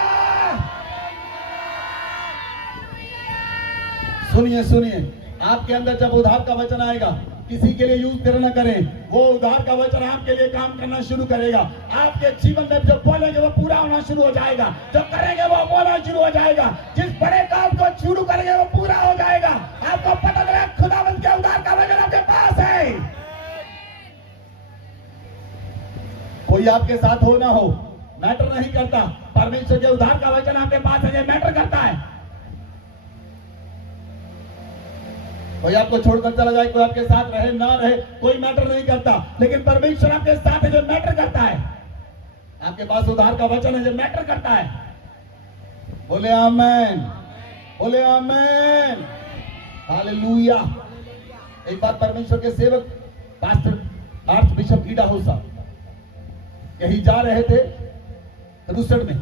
सुनिए सुनिए, आपके अंदर जब उद्धार का वचन आएगा, किसी के लिए यूज करना करें, वो उद्धार का वचन आपके लिए काम करना शुरू करेगा। आपके जीवन में जो बोलेंगे वो पूरा होना शुरू हो जाएगा, जो करेंगे वो बोलना शुरू हो जाएगा। जिस बड़े काम को शुरू करेंगे वो पूरा हो जाएगा। आपको पता चला खुदावंद के उद्धार का वचन आपके पास है। कोई आपके साथ हो ना हो मैटर नहीं करता, परमेश्वर के उद्धार का वचन आपके पास है, ये मैटर करता है। कोई आपको छोड़कर चला जाए, कोई आपके साथ रहे ना रहे, कोई मैटर नहीं करता, लेकिन परमेश्वर आपके साथ है जो मैटर करता है। आपके पास उद्धार का वचन है जो मैटर करता है। बोले आमेन, बोले आमेन, हालेलुया। एक बार परमेश्वर के सेवक पास्टर आर्च बिशप ईडा होसा कहीं जा रहे थे, रूसड़ में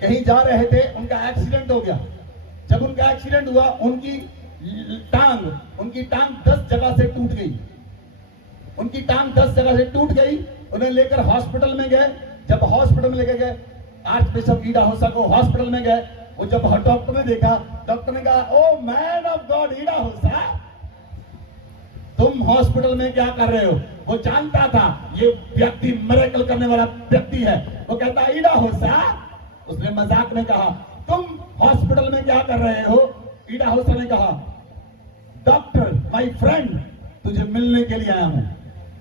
कहीं जा रहे थे, उनका एक्सीडेंट हो गया। जब उनका एक्सीडेंट हुआ, उनकी टांग 10 जगह से टूट गई। उनकी टांग 10 जगह से टूट गई। उन्हें लेकर हॉस्पिटल में गए। जब हॉस्पिटल में लेकर गए, आर्च बिशप ईडा होसा को हॉस्पिटल में गए, वो जब डॉक्टर ने देखा, डॉक्टर ने कहा ओ मैन ऑफ गॉड ईडा होसा, तुम हॉस्पिटल में क्या कर रहे हो? वो जानता था ये व्यक्ति मिरेकल करने वाला व्यक्ति है। वो कहता ईडा होसा, उसने मजाक में कहा तुम हॉस्पिटल में क्या कर रहे हो? ईडा होसा ने कहा डॉक्टर माय फ्रेंड, तुझे मिलने के लिए आया हूं।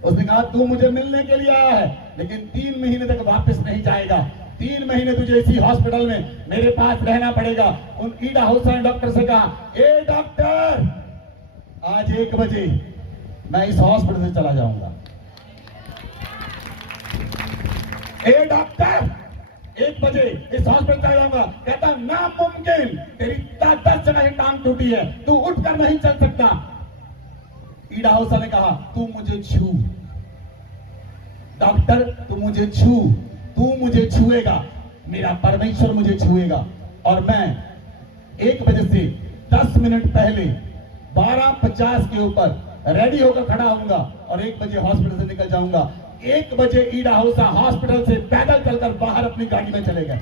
उसने कहा तू मुझे मिलने के लिए आया है, लेकिन 3 महीने तक वापस नहीं जाएगा। 3 महीने तुझे इसी हॉस्पिटल में मेरे पास रहना पड़ेगा। उन ईडा होसा ने डॉक्टर से कहा ए डॉक्टर, आज 1 बजे मैं इस हॉस्पिटल से चला जाऊंगा। ए डॉक्टर, 1 बजे इस हॉस्पिटल चला जाऊंगा। कहता नामुमकिन, तेरी 10 जगह से टांग टूटी है, तू उठकर नहीं चल सकता। ईडा होसा ने कहा तू मुझे छू, डॉक्टर तू मुझे छू, तू मुझे छुएगा, मेरा परमेश्वर मुझे छुएगा, और मैं 1 बजे से 10 मिनट पहले 12:50 के ऊपर रेडी होकर खड़ा होऊंगा और 1 बजे हॉस्पिटल से निकल जाऊंगा। 1 बजे ईडा होसा हॉस्पिटल से पैदल चलकर बाहर अपनी गाड़ी में चले गए।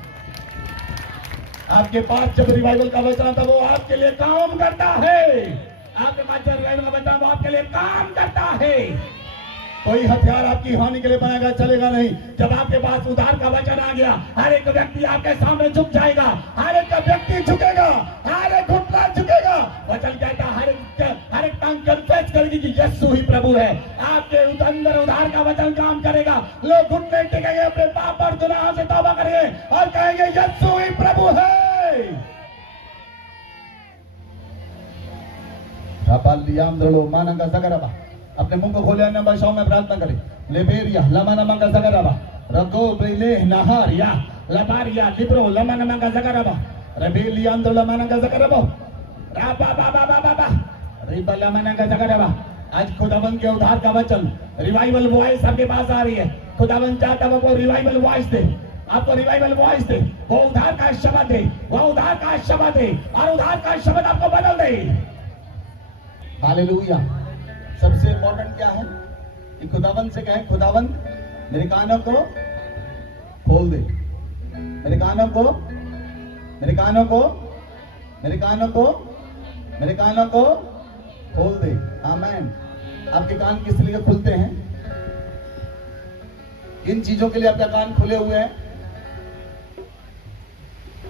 आपके पास जब रिवाइवल का वचन आता, वो आपके लिए काम करता है। आपके पास जब रिवाइवल का वचन, वो आपके लिए काम करता है। कोई हथियार आपकी हानि के लिए बनाएगा चलेगा नहीं। जब आपके पास उद्धार का वचन आ गया, हर एक व्यक्ति आपके सामने झुक जाएगा, हर एक व्यक्ति झुकेगा, हर एक घुटना झुकेगा। वचन कहता हर एक टांग कन्फेस करेगी कि यीशु ही प्रभु है। आपके अंदर उद्धार का वचन काम करेगा। लोग घुटने टेकेंगे, अपने पाप और गुनाह से तौबा करेंगे और कहेंगे यीशु ही प्रभु है। अपने मुंह को खोले, अन्य भाषाओं में प्रार्थना करें। लेबेरिया लमाना मंगा जगराबा, रगो बेले नहारिया लबारिया लिब्रो लमाना मंगा जगराबा, रेबेलिया अंदर लमाना का जगराबा, राबा बाबा बाबा बाबा रिबा लमाना का जगराबा। आज खुदावंद के उद्धार का वचन, रिवाइवल वॉइस आपके पास आ रही है। खुदावंद चाहता है आपको रिवाइवल वॉइस दे, आपको रिवाइवल वॉइस दे, वो उद्धार का शब्द दे, वो उद्धार का शब्द दे, और उद्धार का शब्द आपको बदल दे। हालेलुया। सबसे इंपॉर्टेंट क्या है कि खुदावंद से कहें खुदावंद मेरे कानों को खोल दे, मेरे कानों को, मेरे कानों को, मेरे कानों को मेरे कानों को खोल दे। आमीन। आपके कान किस लिए खुलते हैं? किन चीजों के लिए आपका कान खुले हुए हैं?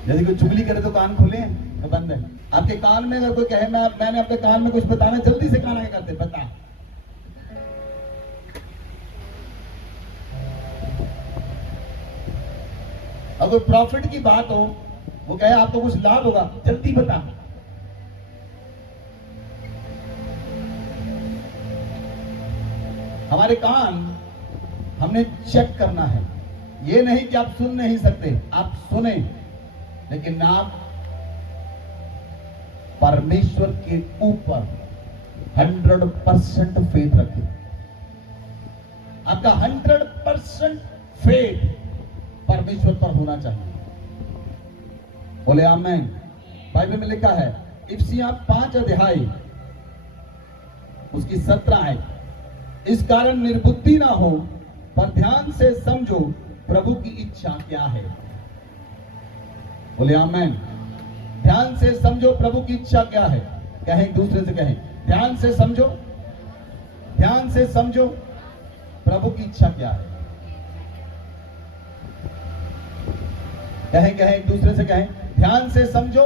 यदि कोई चुगली करे तो कान खुले हैं तो बंद है? आपके कान में अगर कोई कहे मैंने अपने कान में कुछ बताना, जल्दी से कान आगे करते, बता। अगर प्रॉफिट की बात हो, वो कहे आपको कुछ लाभ होगा, जल्दी बता। हमारे कान हमने चेक करना है। ये नहीं कि आप सुन नहीं सकते, आप सुने, लेकिन आप परमेश्वर के ऊपर 100% फेथ रखें। आपका 100% फेथ परमेश्वर पर होना चाहिए। बोले आमीन। बाइबल में लिखा है इफिसियों 5 अध्याय उसकी 17 है, इस कारण निर्बुद्धि ना हो, पर ध्यान से समझो प्रभु की इच्छा क्या है। बोले आमीन। ध्यान से समझो प्रभु की इच्छा क्या है। कहें, एक दूसरे से कहें, ध्यान से समझो, ध्यान से समझो प्रभु की इच्छा क्या है। कहें, एक दूसरे से कहें, ध्यान से समझो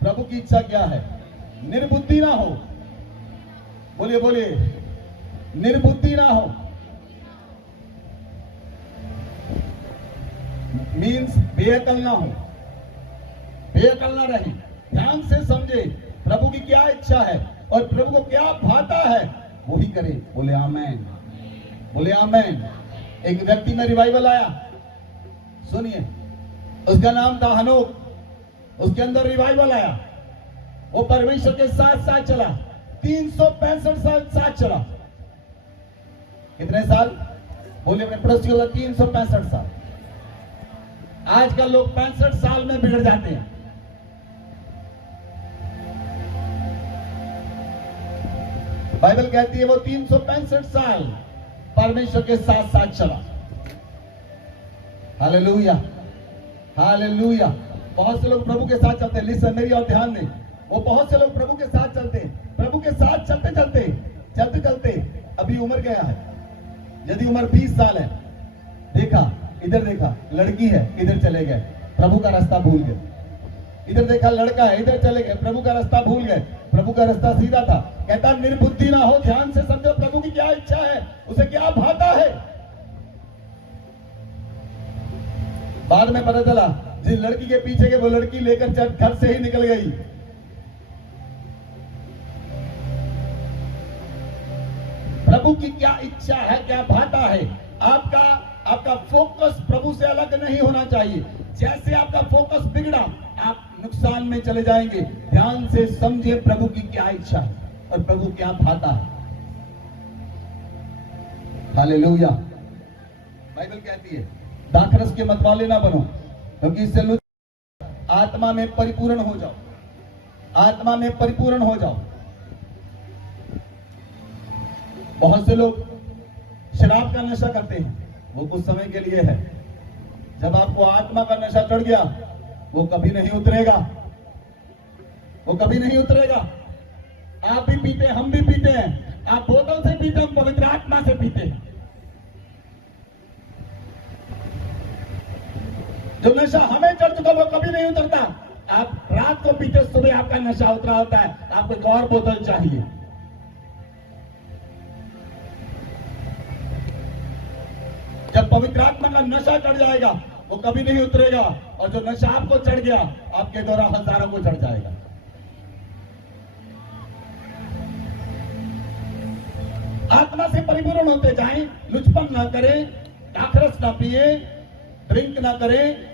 प्रभु की इच्छा क्या है। निर्बुद्धि ना हो। बोलिए बोलिए, निर्बुद्धि ना हो। मीन्स बेअकल ना हो, बेअकल ना रहे। ध्यान से समझे प्रभु की क्या इच्छा है और प्रभु को क्या भाता है, वही करे। बोले आमीन। बोले आमीन। एक व्यक्ति में रिवाइवल आया, सुनिए, उसका नाम था हनोक। उसके अंदर रिवाइवल आया, वो परमेश्वर के साथ साथ चला, 365 साल साथ चला। कितने साल? बोले अपने पड़ोसी को, 365 साल। आजकल लोग 65 साल में बिगड़ जाते हैं। बाइबल कहती है वो 365 साल परमेश्वर के साथ साथ चला। Hallelujah, hallelujah. बहुत से लोग प्रभु के साथ चलते हैं। लिसन, मेरी और ध्यान दें। वो बहुत से लोग प्रभु के साथ चलते हैं, प्रभु के साथ चलते चलते चलते चलते अभी उम्र गया है। यदि उम्र 20 साल है, देखा इधर, देखा लड़की है, इधर चले गए, प्रभु का रास्ता भूल गए। इधर देखा लड़का है, इधर चले गए, प्रभु का रास्ता भूल गए। प्रभु का रास्ता सीधा था। कहता निर्बुद्धि ना हो, ध्यान से समझो प्रभु की क्या इच्छा है, उसे क्या भाता है। बाद में पता चला जिस लड़की के पीछे के वो लड़की लेकर घर से ही निकल गई। प्रभु की क्या इच्छा है, क्या भाता है। आपका फोकस प्रभु से अलग नहीं होना चाहिए। जैसे आपका फोकस बिगड़ा, आप नुकसान में चले जाएंगे। ध्यान से समझिए प्रभु की क्या इच्छा है और प्रभु क्या भाता है। हालेलुया। बाइबल कहती है दाखरस के मतवाले ना बनो, क्योंकि इससे आत्मा में परिपूर्ण हो जाओ, आत्मा में परिपूर्ण हो जाओ। बहुत से लोग शराब का नशा करते हैं, वो कुछ समय के लिए है। जब आपको आत्मा का नशा चढ़ गया, वो कभी नहीं उतरेगा, वो कभी नहीं उतरेगा। आप भी पीते हैं, हम भी पीते हैं। आप बोतल से पीते, हम पवित्र आत्मा से पीते हैं। जो नशा हमें चढ़ चुका वो कभी नहीं उतरता। आप रात को पीते, सुबह आपका नशा उतरा होता है, आपको एक और बोतल चाहिए। जब पवित्र आत्मा का नशा चढ़ जाएगा, वो कभी नहीं उतरेगा। और जो नशा आपको चढ़ गया, आपके द्वारा हजारों को चढ़ जाएगा। आत्मा से परिपूर्ण होते जाएं, लुचपन ना करें, दाखरस ना पिए, ड्रिंक ना करें।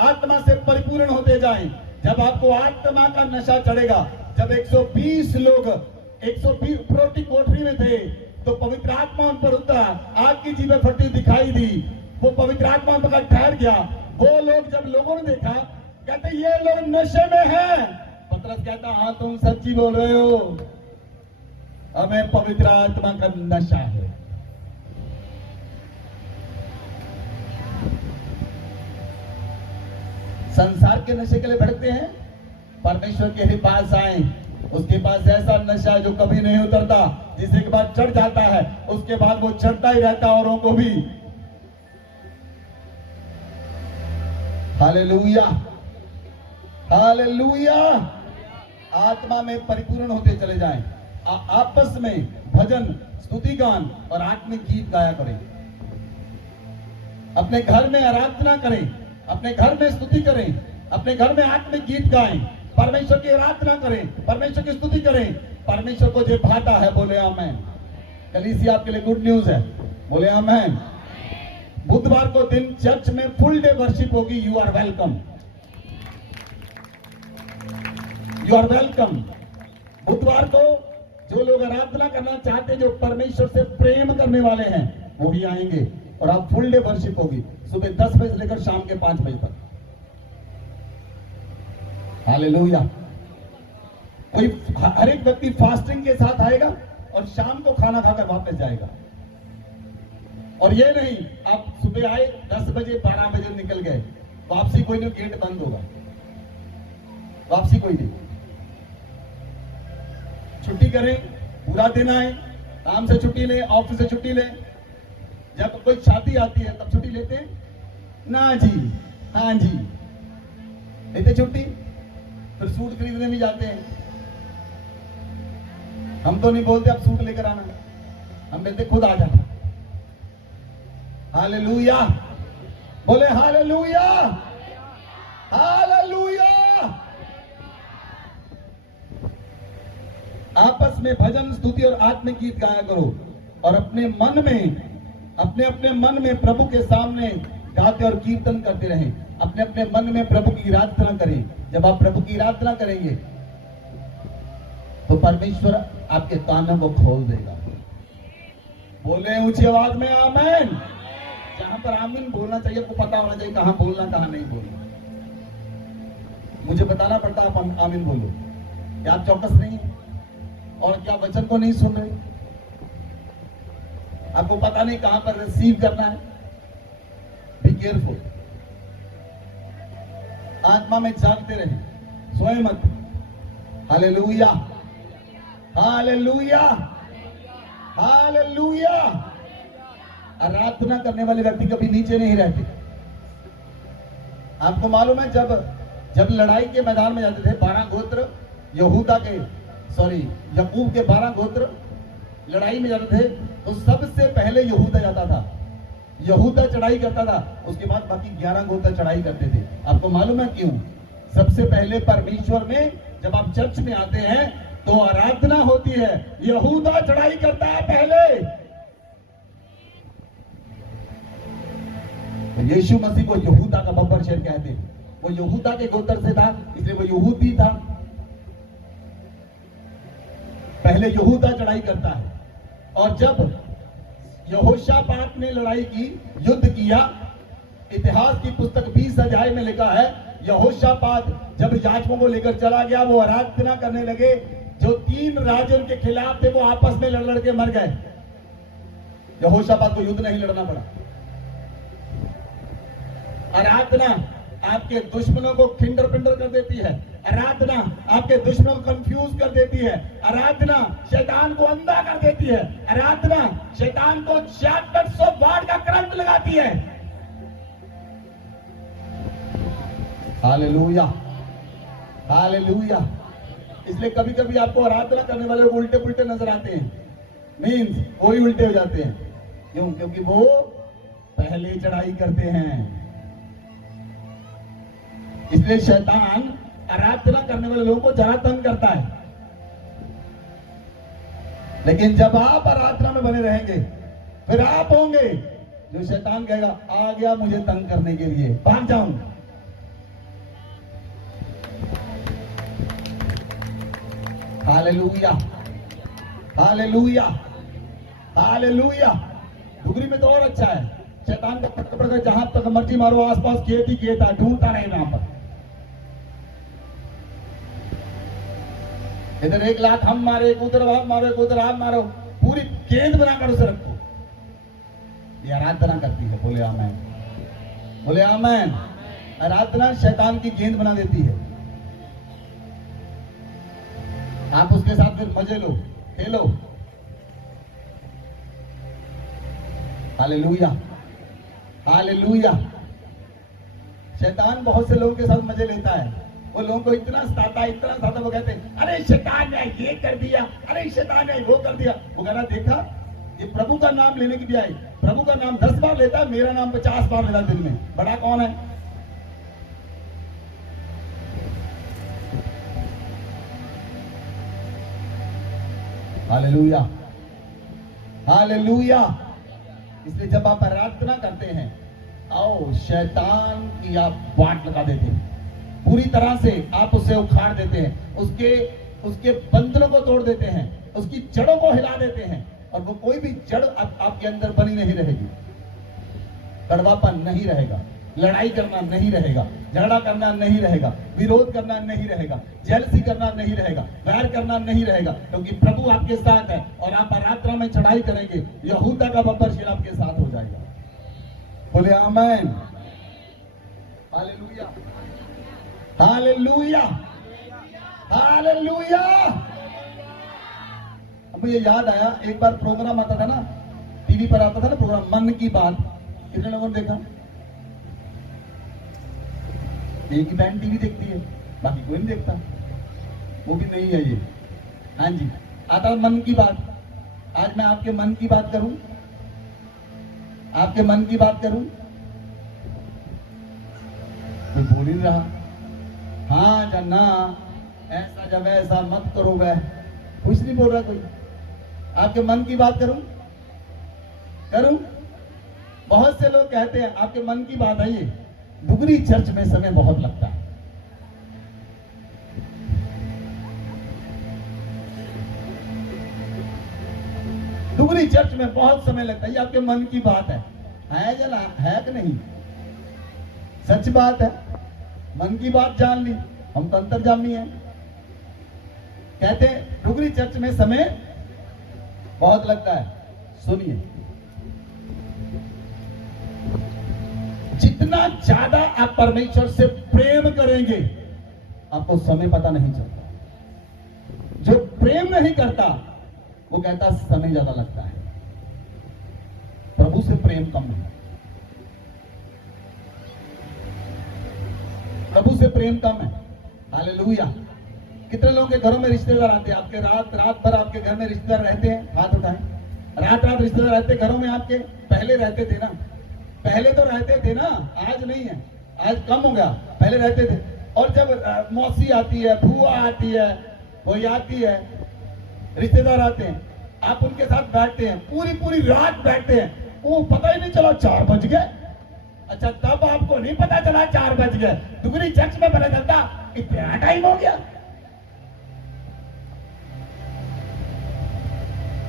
आत्मा से परिपूर्ण होते जाएं। जब आपको आत्मा का नशा चढ़ेगा, जब 120 लोग 120 प्रोटी कोठरी में थे, तो पवित्र आत्मा उन पर उतरा, आग की जीभें फटी दिखाई दी, वो पवित्र आत्मा उन पर ठहर गया। वो लोग, जब लोगों ने देखा, कहते ये लोग नशे में हैं। पतरस कहता हाँ तुम सच्ची बोल रहे हो, हमें पवित्र आत्मा का नशा है। संसार के नशे के लिए भटकते हैं, परमेश्वर के पास आए। उसके पास ऐसा नशा है जो कभी नहीं उतरता, जिसे एक बार चढ़ जाता है उसके बाद वो चढ़ता ही रहता है औरों को भी। Hallelujah, hallelujah. आत्मा में परिपूर्ण होते चले जाएं। आपस में भजन, स्तुति गान और आत्मिक गीत गाया करें। अपने घर में आराधना करें, अपने घर में स्तुति करें, अपने घर में आत्मिक गीत गाएं, परमेश्वर की आराधना करें, परमेश्वर की स्तुति करें। परमेश्वर को जो भाता है बोले आमेन। कलीसिया आपके लिए गुड न्यूज है, बोले आमेन। बुधवार को दिन चर्च में फुल डे वर्शिप होगी। You are welcome, you are welcome. बुधवार को जो लोग आराधना करना चाहते हैं, जो परमेश्वर से प्रेम करने वाले हैं, वो भी आएंगे और आप फुल डे वर्शिप होगी सुबह 10 बजे से लेकर शाम के 5 बजे तक। हालेलुया। कोई हर एक व्यक्ति फास्टिंग के साथ आएगा और शाम को खाना खाकर वापस जाएगा। और ये नहीं आप सुबह आए 10 बजे 12 बजे निकल गए, वापसी कोई नहीं, गेट बंद होगा, वापसी कोई नहीं। छुट्टी करें, पूरा दिन आए, काम से छुट्टी ले, ऑफिस से छुट्टी ले। जब कोई शादी आती है तब छुट्टी लेते हैं ना जी, हाँ जी लेते छुट्टी, फिर सूट खरीदने भी जाते हैं। हम तो नहीं बोलते अब सूट लेकर आना, हम कहते खुद आ जाना। हालेलुया, बोले हालेलुया, हालेलुया। आपस में भजन, स्तुति और आत्मिक गीत गाया करो और अपने मन में, अपने मन में प्रभु के सामने गाते और कीर्तन करते रहें। अपने मन में प्रभु की आराधना करें। जब आप प्रभु की आराधना करेंगे तो परमेश्वर आपके कानों को खोल देगा। बोले ऊंची आवाज में आमीन। जहां पर आमीन बोलना चाहिए, आपको पता होना चाहिए कहां बोलना कहां नहीं बोलना। मुझे बताना पड़ता है आप आमीन बोलो। क्या आप चौकस नहीं है और क्या वचन को नहीं सुन रहे? आपको पता नहीं कहां पर रिसीव करना है। Be careful. आत्मा में जागते रहे, सोए मत। Hallelujah, hallelujah, hallelujah. आराधना करने वाले व्यक्ति कभी नीचे नहीं रहते। आपको मालूम है जब लड़ाई के मैदान में जाते थे 12 गोत्र यहूदा के, याकूब के 12 गोत्र लड़ाई में जाते थे, तो सबसे पहले यहूदा जाता था। यहूदा चढ़ाई करता था, उसके बाद बाकी 11 गोत्र चढ़ाई करते थे। आपको मालूम है क्यों? सबसे पहले परमेश्वर में जब आप चर्च में आते हैं तो आराधना होती है। यहूदा चढ़ाई करता है पहले। तो यीशु मसीह को यहूदा का बब्बर शेर कहते हैं। वो यहूदा के गोत्र से था, इसलिए वो यहूदी था। पहले यहूदा चढ़ाई करता है। और जब यहोशापात ने लड़ाई की, युद्ध किया, इतिहास की पुस्तक 20 अध्याय में लिखा है, यहोशापात जब याजकों को लेकर चला गया, वो आराधना करने लगे। जो 3 राजे उनके खिलाफ थे वो आपस में लड़ के मर गए। यहोशापात को युद्ध नहीं लड़ना पड़ा। आराधना आपके दुश्मनों को खिंडर पिंडर कर देती है। आराधना आपके दुश्मनों को कंफ्यूज कर देती है। आराधना शैतान को अंधा कर देती है। आराधना शैतान को 6600 वाट का करंट लगाती है। Hallelujah, hallelujah. इसलिए कभी कभी आपको आराधना करने वाले उल्टे पुल्टे नजर आते हैं, मीन्स वो ही उल्टे हो जाते हैं। क्यों? क्योंकि वो पहले चढ़ाई करते हैं। इसलिए शैतान आराधना करने वाले लोगों को जरा तंग करता है। लेकिन जब आप आराधना में बने रहेंगे, फिर आप होंगे जो शैतान कहेगा आ गया मुझे तंग करने के लिए, भाग जाऊं। Hallelujah, hallelujah, hallelujah. डुगरी में तो और अच्छा है। शैतान का पकड़ कर जहां तक मर्जी मारो, आसपास खेत ही खेत है, ढूंढता रहे वहां पर। इधर 1 लाख हम मारे, एक उधर आप मारो, एक उधर आप मारो, पूरी गेंद बनाकर उसे रखो। ये आराधना करती है। बोले आमेन, बोले आमेन। आराधना शैतान की गेंद बना देती है। आप उसके साथ फिर मजे लो, खेलो। Hallelujah, hallelujah. शैतान बहुत से लोगों के साथ मजे लेता है। वो लोगों को इतना सताता है, इतना सताता, वो कहते हैं अरे शैतान ने ये कर दिया, अरे शैतान ने वो कर दिया। वो कहना देखा, ये प्रभु का नाम लेने की बजाय प्रभु का नाम 10 बार लेता है, मेरा नाम 50 बार लेता है दिन में। बड़ा कौन है? Hallelujah, hallelujah. इसलिए जब आप प्रार्थना करते हैं, आओ शैतान की आप वाट लगा देते हैं, पूरी तरह से आप उसे उखाड़ देते हैं, उसके बंधनों को तोड़ देते हैं, उसकी जड़ों को हिला देते हैं, और वो कोई भी जड़ आपके अंदर बनी नहीं रहेगी। कड़वापन नहीं रहेगा, लड़ाई करना नहीं रहेगा, झगड़ा करना नहीं रहेगा, विरोध करना नहीं रहेगा, जेलसी करना नहीं रहेगा, वैर करना नहीं रहेगा, क्योंकि प्रभु आपके साथ है। और आप प्रार्थना में चढ़ाई करेंगे, यहूदा का बब्बर शेर आपके साथ हो जाएगा। बोले आमीन, हालेलुया, हालेलुया, हालेलुया। अब मुझे याद आया, एक बार प्रोग्राम आता था ना, टीवी पर आता था ना प्रोग्राम, मन की बात। कितने लोगों ने देखा? एक ही बहन टीवी देखती है, बाकी कोई नहीं देखता। वो भी नहीं है ये। हाँ जी, आता मन की बात। आज मैं आपके मन की बात करूं, आपके मन की बात करूं, कोई बोल ही नहीं रहा। हाँ या ना, ऐसा जब ऐसा मत करो, वह कुछ नहीं बोल रहा कोई। आपके मन की बात करूं, करूं? बहुत से लोग कहते हैं आपके मन की बात है ये, डुगरी चर्च में समय बहुत लगता है। डुगरी चर्च में बहुत समय लगता है, ये आपके मन की बात है या ना? है कि नहीं? सच बात है, मन की बात जान ली, हम तो अंतर्जामी हैं। कहते हैं डुगरी चर्च में समय बहुत लगता है। सुनिए, जितना ज्यादा आप परमेश्वर से प्रेम करेंगे, आपको समय पता नहीं चलता। जो प्रेम नहीं करता, वो कहता समय ज्यादा लगता है। प्रभु से प्रेम कम है, प्रभु से प्रेम कम है। हालेलुया। कितने लोगों के घरों में रिश्तेदार आते हैं? आपके रात भर आपके घर में रिश्तेदार रहते हैं? हाथ उठाएं। रात रिश्तेदार रहते घरों में आपके? पहले रहते थे ना, पहले तो रहते थे ना, आज नहीं है, आज कम हो गया, पहले रहते थे। और जब मौसी आती है, फूआ आती है, कोई आती है, रिश्तेदार आते हैं, आप उनके साथ बैठते हैं, पूरी रात बैठते हैं, वो पता ही नहीं चला 4 बज गए। अच्छा, तब आपको नहीं पता चला 4 बज गए, डुगरी चर्च में पता चलता इतना टाइम हो गया।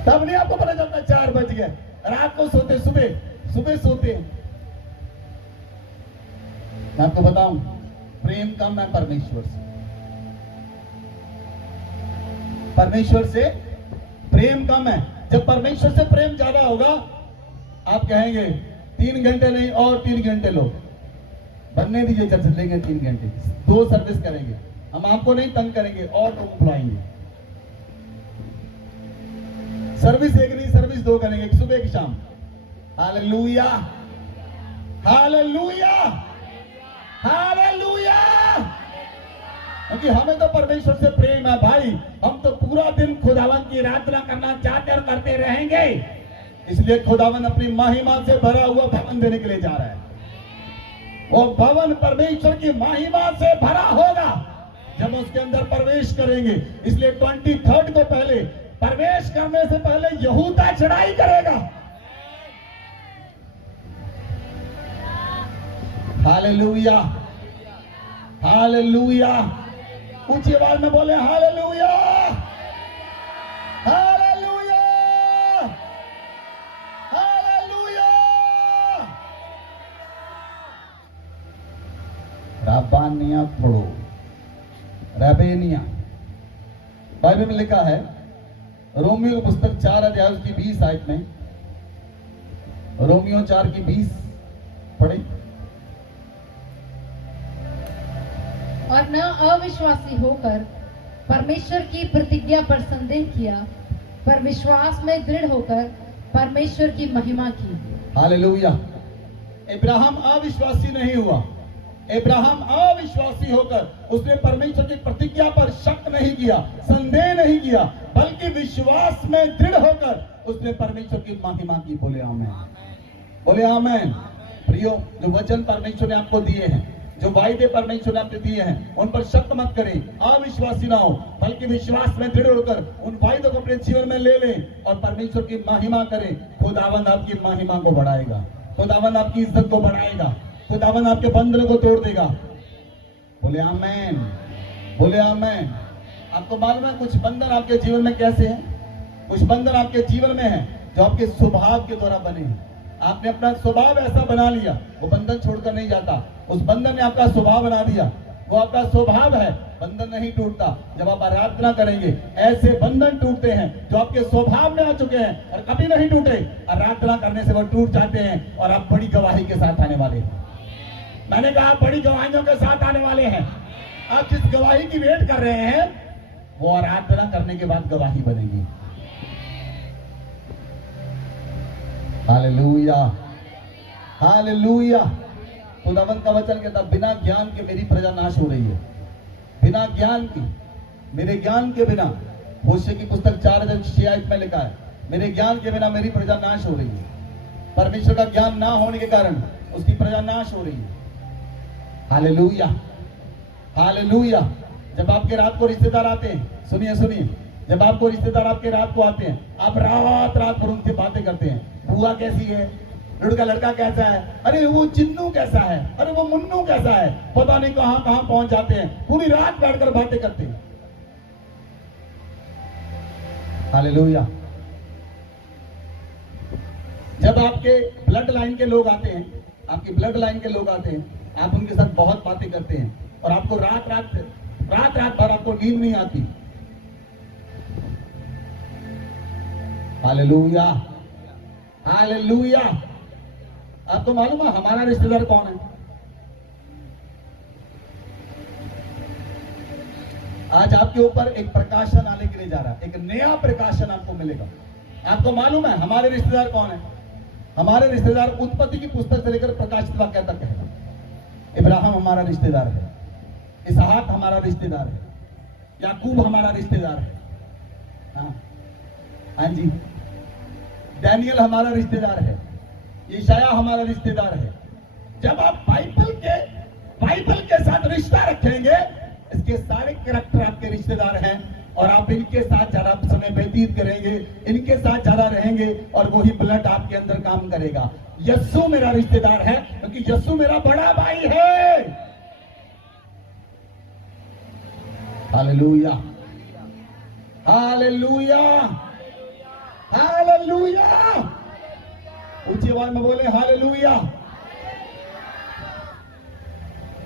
तब नहीं आपको पता चलता 4 बज गए। रात को सोते, सुबह सोते। मैं आपको बताऊं, प्रेम कम है परमेश्वर से। परमेश्वर से प्रेम कम है। जब परमेश्वर से प्रेम ज्यादा होगा, आप कहेंगे 3 घंटे नहीं और 3 घंटे लो, बनने दीजिए चर्च, लेंगे 3 घंटे, 2 सर्विस करेंगे, हम आपको नहीं तंग करेंगे और लोग बुलाएंगे। सर्विस एक नहीं, सर्विस 2 करेंगे, एक सुबह एक शाम। Hallelujah, hallelujah, hallelujah. क्योंकि हमें तो परमेश्वर से प्रेम है भाई, हम तो पूरा दिन खुदावन की आराधना करना चाहते और करते रहेंगे। इसलिए खुदावन अपनी महिमा से भरा हुआ भवन देने के लिए जा रहा है। वो भवन परमेश्वर की महिमा से भरा होगा जब उसके अंदर प्रवेश करेंगे। इसलिए 23 को पहले प्रवेश करने से पहले यहूदा चढ़ाई करेगा। Hallelujah, hallelujah. ऊंची आवाज में बोले हालेलुया, हालेलुया, हालेलुया। राबानिया पढ़ो, रबेनिया। बाइबल में लिखा है, रोमियो की पुस्तक 4 अध्याय उसकी 20 आयत में, रोमियो 4 की 20 पढ़े। और न अविश्वासी होकर परमेश्वर की प्रतिज्ञा पर संदेह किया, पर विश्वास में दृढ़ होकर परमेश्वर की महिमा की। हालेलुया। इब्राहिम अविश्वासी नहीं हुआ। इब्राहिम अविश्वासी होकर उसने परमेश्वर की प्रतिज्ञा पर शक नहीं किया, संदेह नहीं किया, बल्कि विश्वास में दृढ़ होकर उसने परमेश्वर की महिमा की। बोले आमेन, बोले आमेन। प्रियो, जो वचन परमेश्वर ने आपको दिए हैं, जो वायदे परमेश्वर ने आपको दिए हैं, उन पर शक मत करें, अविश्वासी ना हो, बल्कि विश्वास में दृढ़ होकर उन वायदों को अपने जीवन में ले लें और परमेश्वर की महिमा करें। खुदावंद आपकी महिमा को बढ़ाएगा, खुदावंद आपकी इज्जत को बढ़ाएगा, खुदावंद आपके बंधनों को तोड़ देगा। बोले आमेन, बोले आमेन। आपको मालूम है कुछ बंधन आपके जीवन में कैसे हैं? कुछ बंधन आपके जीवन में है जो आपके स्वभाव के द्वारा बने हैं। आपने अपना स्वभाव ऐसा बना लिया, वो बंधन छोड़कर नहीं जाता। उस बंधन ने आपका स्वभाव बना दिया, वो आपका स्वभाव है, बंधन नहीं टूटता। जब आप आराधना करेंगे, ऐसे बंधन टूटते हैं जो आपके स्वभाव में आ चुके हैं और कभी नहीं टूटे। आराधना करने से वो टूट जाते हैं और आप बड़ी गवाही के साथ आने वाले हैं। मैंने कहा बड़ी गवाहियों के साथ आने वाले हैं। आप जिस गवाही की वेट कर रहे हैं, वो आराधना करने के बाद गवाही बनेगी। Hallelujah, hallelujah. खुदावंद का वचन कहता, बिना ज्ञान के मेरी प्रजा नाश हो रही है। बिना ज्ञान की, मेरे ज्ञान के बिना, होशे की पुस्तक 4:6 में लिखा है, मेरे ज्ञान के बिना मेरी प्रजा नाश हो रही है। परमेश्वर का ज्ञान ना होने के कारण उसकी प्रजा नाश हो रही है। Hallelujah, hallelujah. जब आपके रात को रिश्तेदार आते हैं, सुनिए सुनिए, जब आपको रिश्तेदार आपके रात को आते हैं, आप रात रात भर उनसे बातें करते हैं। बुआ कैसी है, लड़का लड़का कैसा है, अरे वो चिन्नू कैसा है, अरे वो मुन्नू कैसा है, पता नहीं कहां कहां पहुंच जाते हैं। पूरी रात बैठकर बातें करते हैं। हालेलुया। जब आपके ब्लड लाइन के लोग आते हैं, आपकी ब्लड लाइन के लोग आते हैं, आप उनके साथ बहुत बातें करते हैं और आपको रात रात भर आपको नींद नहीं आती। Hallelujah, hallelujah. आपको मालूम है हमारा रिश्तेदार कौन है? आज आपके ऊपर एक प्रकाशन आने के लिए जा रहा है, एक नया प्रकाशन आपको मिलेगा। आपको मालूम है हमारे रिश्तेदार कौन है? हमारे रिश्तेदार उत्पत्ति की पुस्तक से लेकर प्रकाशित वाक्य तक है। इब्राहिम हमारा रिश्तेदार है, इसहाक हमारा रिश्तेदार है, याकूब हमारा रिश्तेदार है। हाँ जी, डैनियल हमारा रिश्तेदार है, यशाया हमारा रिश्तेदार है। जब आप बाइबल के साथ रिश्ता रखेंगे, इसके सारे कैरेक्टर आपके रिश्तेदार हैं और आप इनके साथ ज्यादा समय व्यतीत करेंगे, इनके साथ ज्यादा रहेंगे और वही ब्लड आपके अंदर काम करेगा। यस्सु मेरा रिश्तेदार है क्योंकि यस्सु मेरा बड़ा भाई है। Hallelujah, hallelujah, hallelujah. ऊंची आवाज में बोले हालेलुया।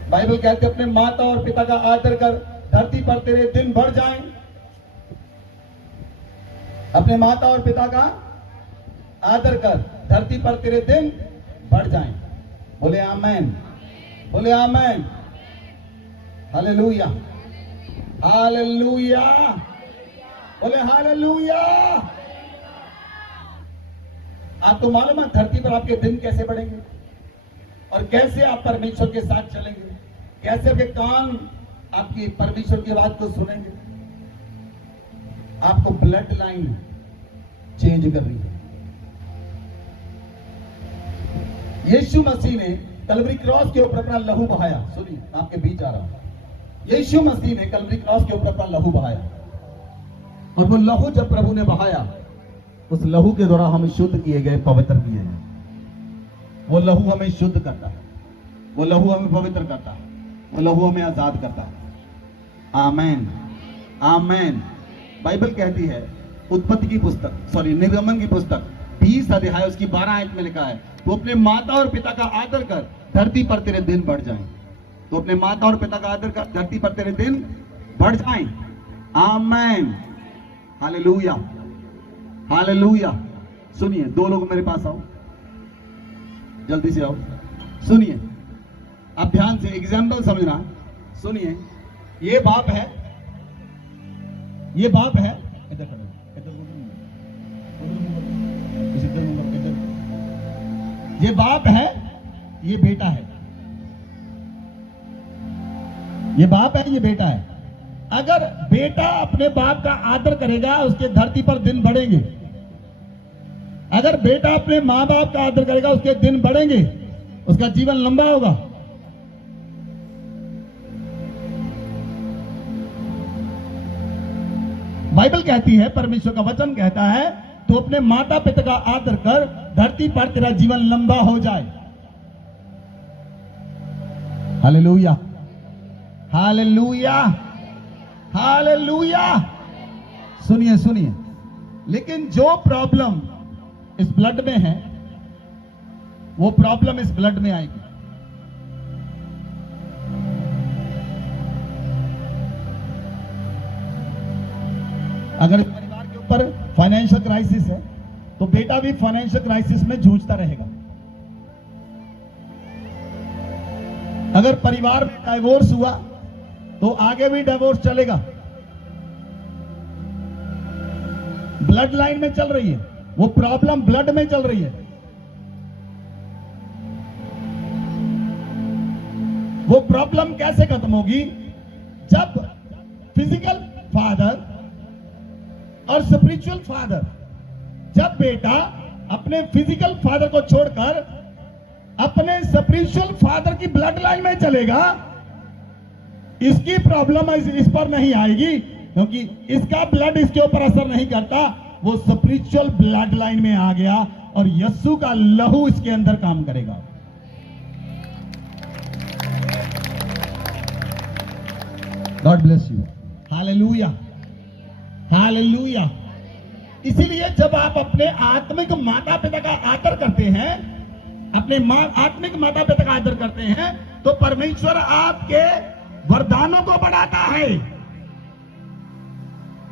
बाइबल कहते अपने माता और पिता का आदर कर, धरती पर तेरे दिन बढ़ जाएं। अपने माता और पिता का आदर कर, धरती पर तेरे दिन बढ़ जाएं। बोले आमेन, बोले आमेन। हालेलुया, हालेलुया, बोले हालेलुया। आपको मालूम है धरती पर आपके दिन कैसे बढ़ेंगे और कैसे आप परमेश्वर के साथ चलेंगे, कैसे आपके कान आपकी परमेश्वर की आवाज को सुनेंगे। आपको ब्लड लाइन चेंज कर रही है। यीशु मसीह ने कलवरी क्रॉस के ऊपर अपना लहू बहाया। सुनिए, मैं आपके बीच आ रहा हूं। यीशु मसीह ने कलवरी क्रॉस के ऊपर अपना लहू बहाया और वो लहू जब प्रभु ने बहाया, उस लहू के द्वारा हम शुद्ध किए गए, पवित्र किए गए। वो लहू हमें शुद्ध करता है, वो लहू हमें पवित्र करता है, वो लहू हमें आजाद करता है। आमेन, आमेन। बाइबल कहती है उत्पत्ति की पुस्तक, निर्गमन की पुस्तक 20 अध्याय उसकी 12 आयत में लिखा है, तो अपने माता और पिता का आदर कर, धरती पर तेरे दिन बढ़ जाएं। तो अपने माता और पिता का आदर कर, धरती पर तेरे दिन बढ़ जाएं। आमेन, हालेलुया, हालेलुया। सुनिए, 2 लोग मेरे पास आओ, जल्दी से आओ। सुनिए, आप ध्यान से एग्जाम्पल समझना। सुनिए, ये बाप है, ये बाप है, इधर खड़े, इधर इधर, ये बाप है, ये बेटा है, ये बाप है, ये बेटा है। अगर बेटा अपने बाप का आदर करेगा, उसके धरती पर दिन बढ़ेंगे। अगर बेटा अपने माँ बाप का आदर करेगा, उसके दिन बढ़ेंगे, उसका जीवन लंबा होगा। बाइबल कहती है, परमेश्वर का वचन कहता है, तो अपने माता पिता का आदर कर, धरती पर तेरा जीवन लंबा हो जाए। Hallelujah, hallelujah, hallelujah. सुनिए सुनिए, लेकिन जो प्रॉब्लम इस ब्लड में है, वो प्रॉब्लम इस ब्लड में आएगी। अगर परिवार के ऊपर फाइनेंशियल क्राइसिस है, तो बेटा भी फाइनेंशियल क्राइसिस में जूझता रहेगा। अगर परिवार में डाइवोर्स हुआ, तो आगे भी डाइवोर्स चलेगा। ब्लड लाइन में चल रही है, वो प्रॉब्लम ब्लड में चल रही है। वो प्रॉब्लम कैसे खत्म होगी? जब फिजिकल फादर और स्पिरिचुअल फादर, जब बेटा अपने फिजिकल फादर को छोड़कर अपने स्पिरिचुअल फादर की ब्लड लाइन में चलेगा, इसकी प्रॉब्लम इस पर नहीं आएगी, क्योंकि इसका ब्लड इसके ऊपर असर नहीं करता। वो स्पिरिचुअल ब्लड लाइन में आ गया और यीशु का लहू इसके अंदर काम करेगा। God bless you. Hallelujah, hallelujah. इसीलिए जब आप अपने आत्मिक माता पिता का आदर करते हैं, अपने आत्मिक माता पिता का आदर करते हैं, तो परमेश्वर आपके वरदानों को बढ़ाता है।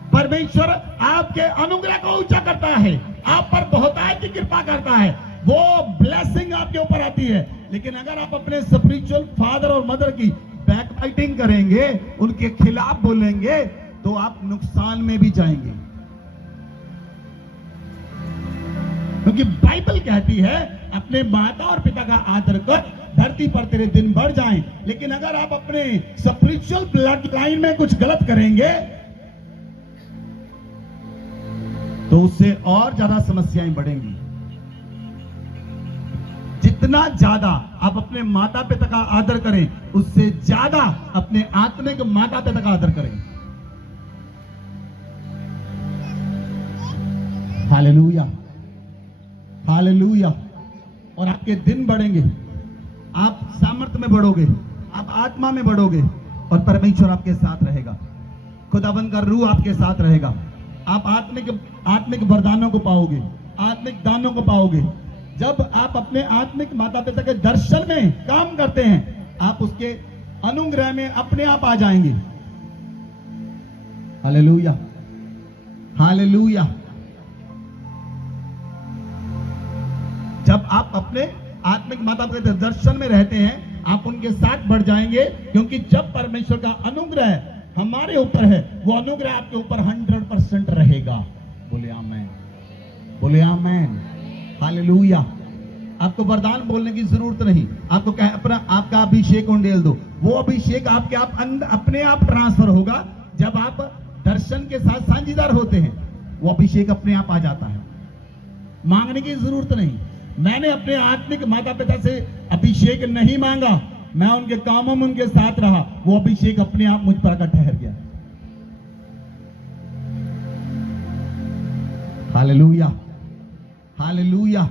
परमेश्वर आपके अनुग्रह को ऊंचा करता है, आप पर बहुतायत की कृपा करता है, वो ब्लेसिंग आपके ऊपर आती है। लेकिन अगर आप अपने स्पिरिचुअल फादर और मदर की बैकबाइटिंग करेंगे, उनके खिलाफ बोलेंगे, तो आप नुकसान में भी जाएंगे। क्योंकि बाइबल कहती है, अपने माता और पिता का आदर कर, धरती पर तेरे दिन बढ़ जाएं। लेकिन अगर आप अपने स्पिरिचुअल ब्लड लाइन में कुछ गलत करेंगे, तो उससे और ज्यादा समस्याएं बढ़ेंगी। जितना ज्यादा आप अपने माता पिता का आदर करें, उससे ज्यादा अपने आत्मिक माता पिता का आदर करें। Hallelujah, hallelujah. और आपके दिन बढ़ेंगे, आप सामर्थ्य में बढ़ोगे, आप आत्मा में बढ़ोगे, और परमेश्वर आपके साथ रहेगा। खुदावंद का रूह आपके साथ रहेगा। आप आत्मिक वरदानों को पाओगे, आत्मिक दानों को पाओगे। जब आप अपने आत्मिक माता पिता के दर्शन में काम करते हैं, आप उसके अनुग्रह में अपने आप आ जाएंगे। Hallelujah, hallelujah. जब आप अपने आत्मिक माता पिता के दर्शन में रहते हैं, आप उनके साथ बढ़ जाएंगे, क्योंकि जब परमेश्वर का अनुग्रह हमारे ऊपर है, वो अनुग्रह आपके ऊपर 100% रहेगा। बोले आमेन, बोले आमेन, हालेलुया। आपको वरदान बोलने की जरूरत नहीं, आपको आपका अभिषेक उंडेल दो, वो अभिषेक आपके अपने आप ट्रांसफर होगा। जब आप दर्शन के साथ साझीदार होते हैं, वो अभिषेक अपने आप आ जाता है, मांगने की जरूरत नहीं। मैंने अपने आत्मिक माता पिता से अभिषेक नहीं मांगा, मैं उनके कामों में उनके साथ रहा, वो अभिषेक अपने आप मुझ पर आकर ठहर गया। Hallelujah, hallelujah.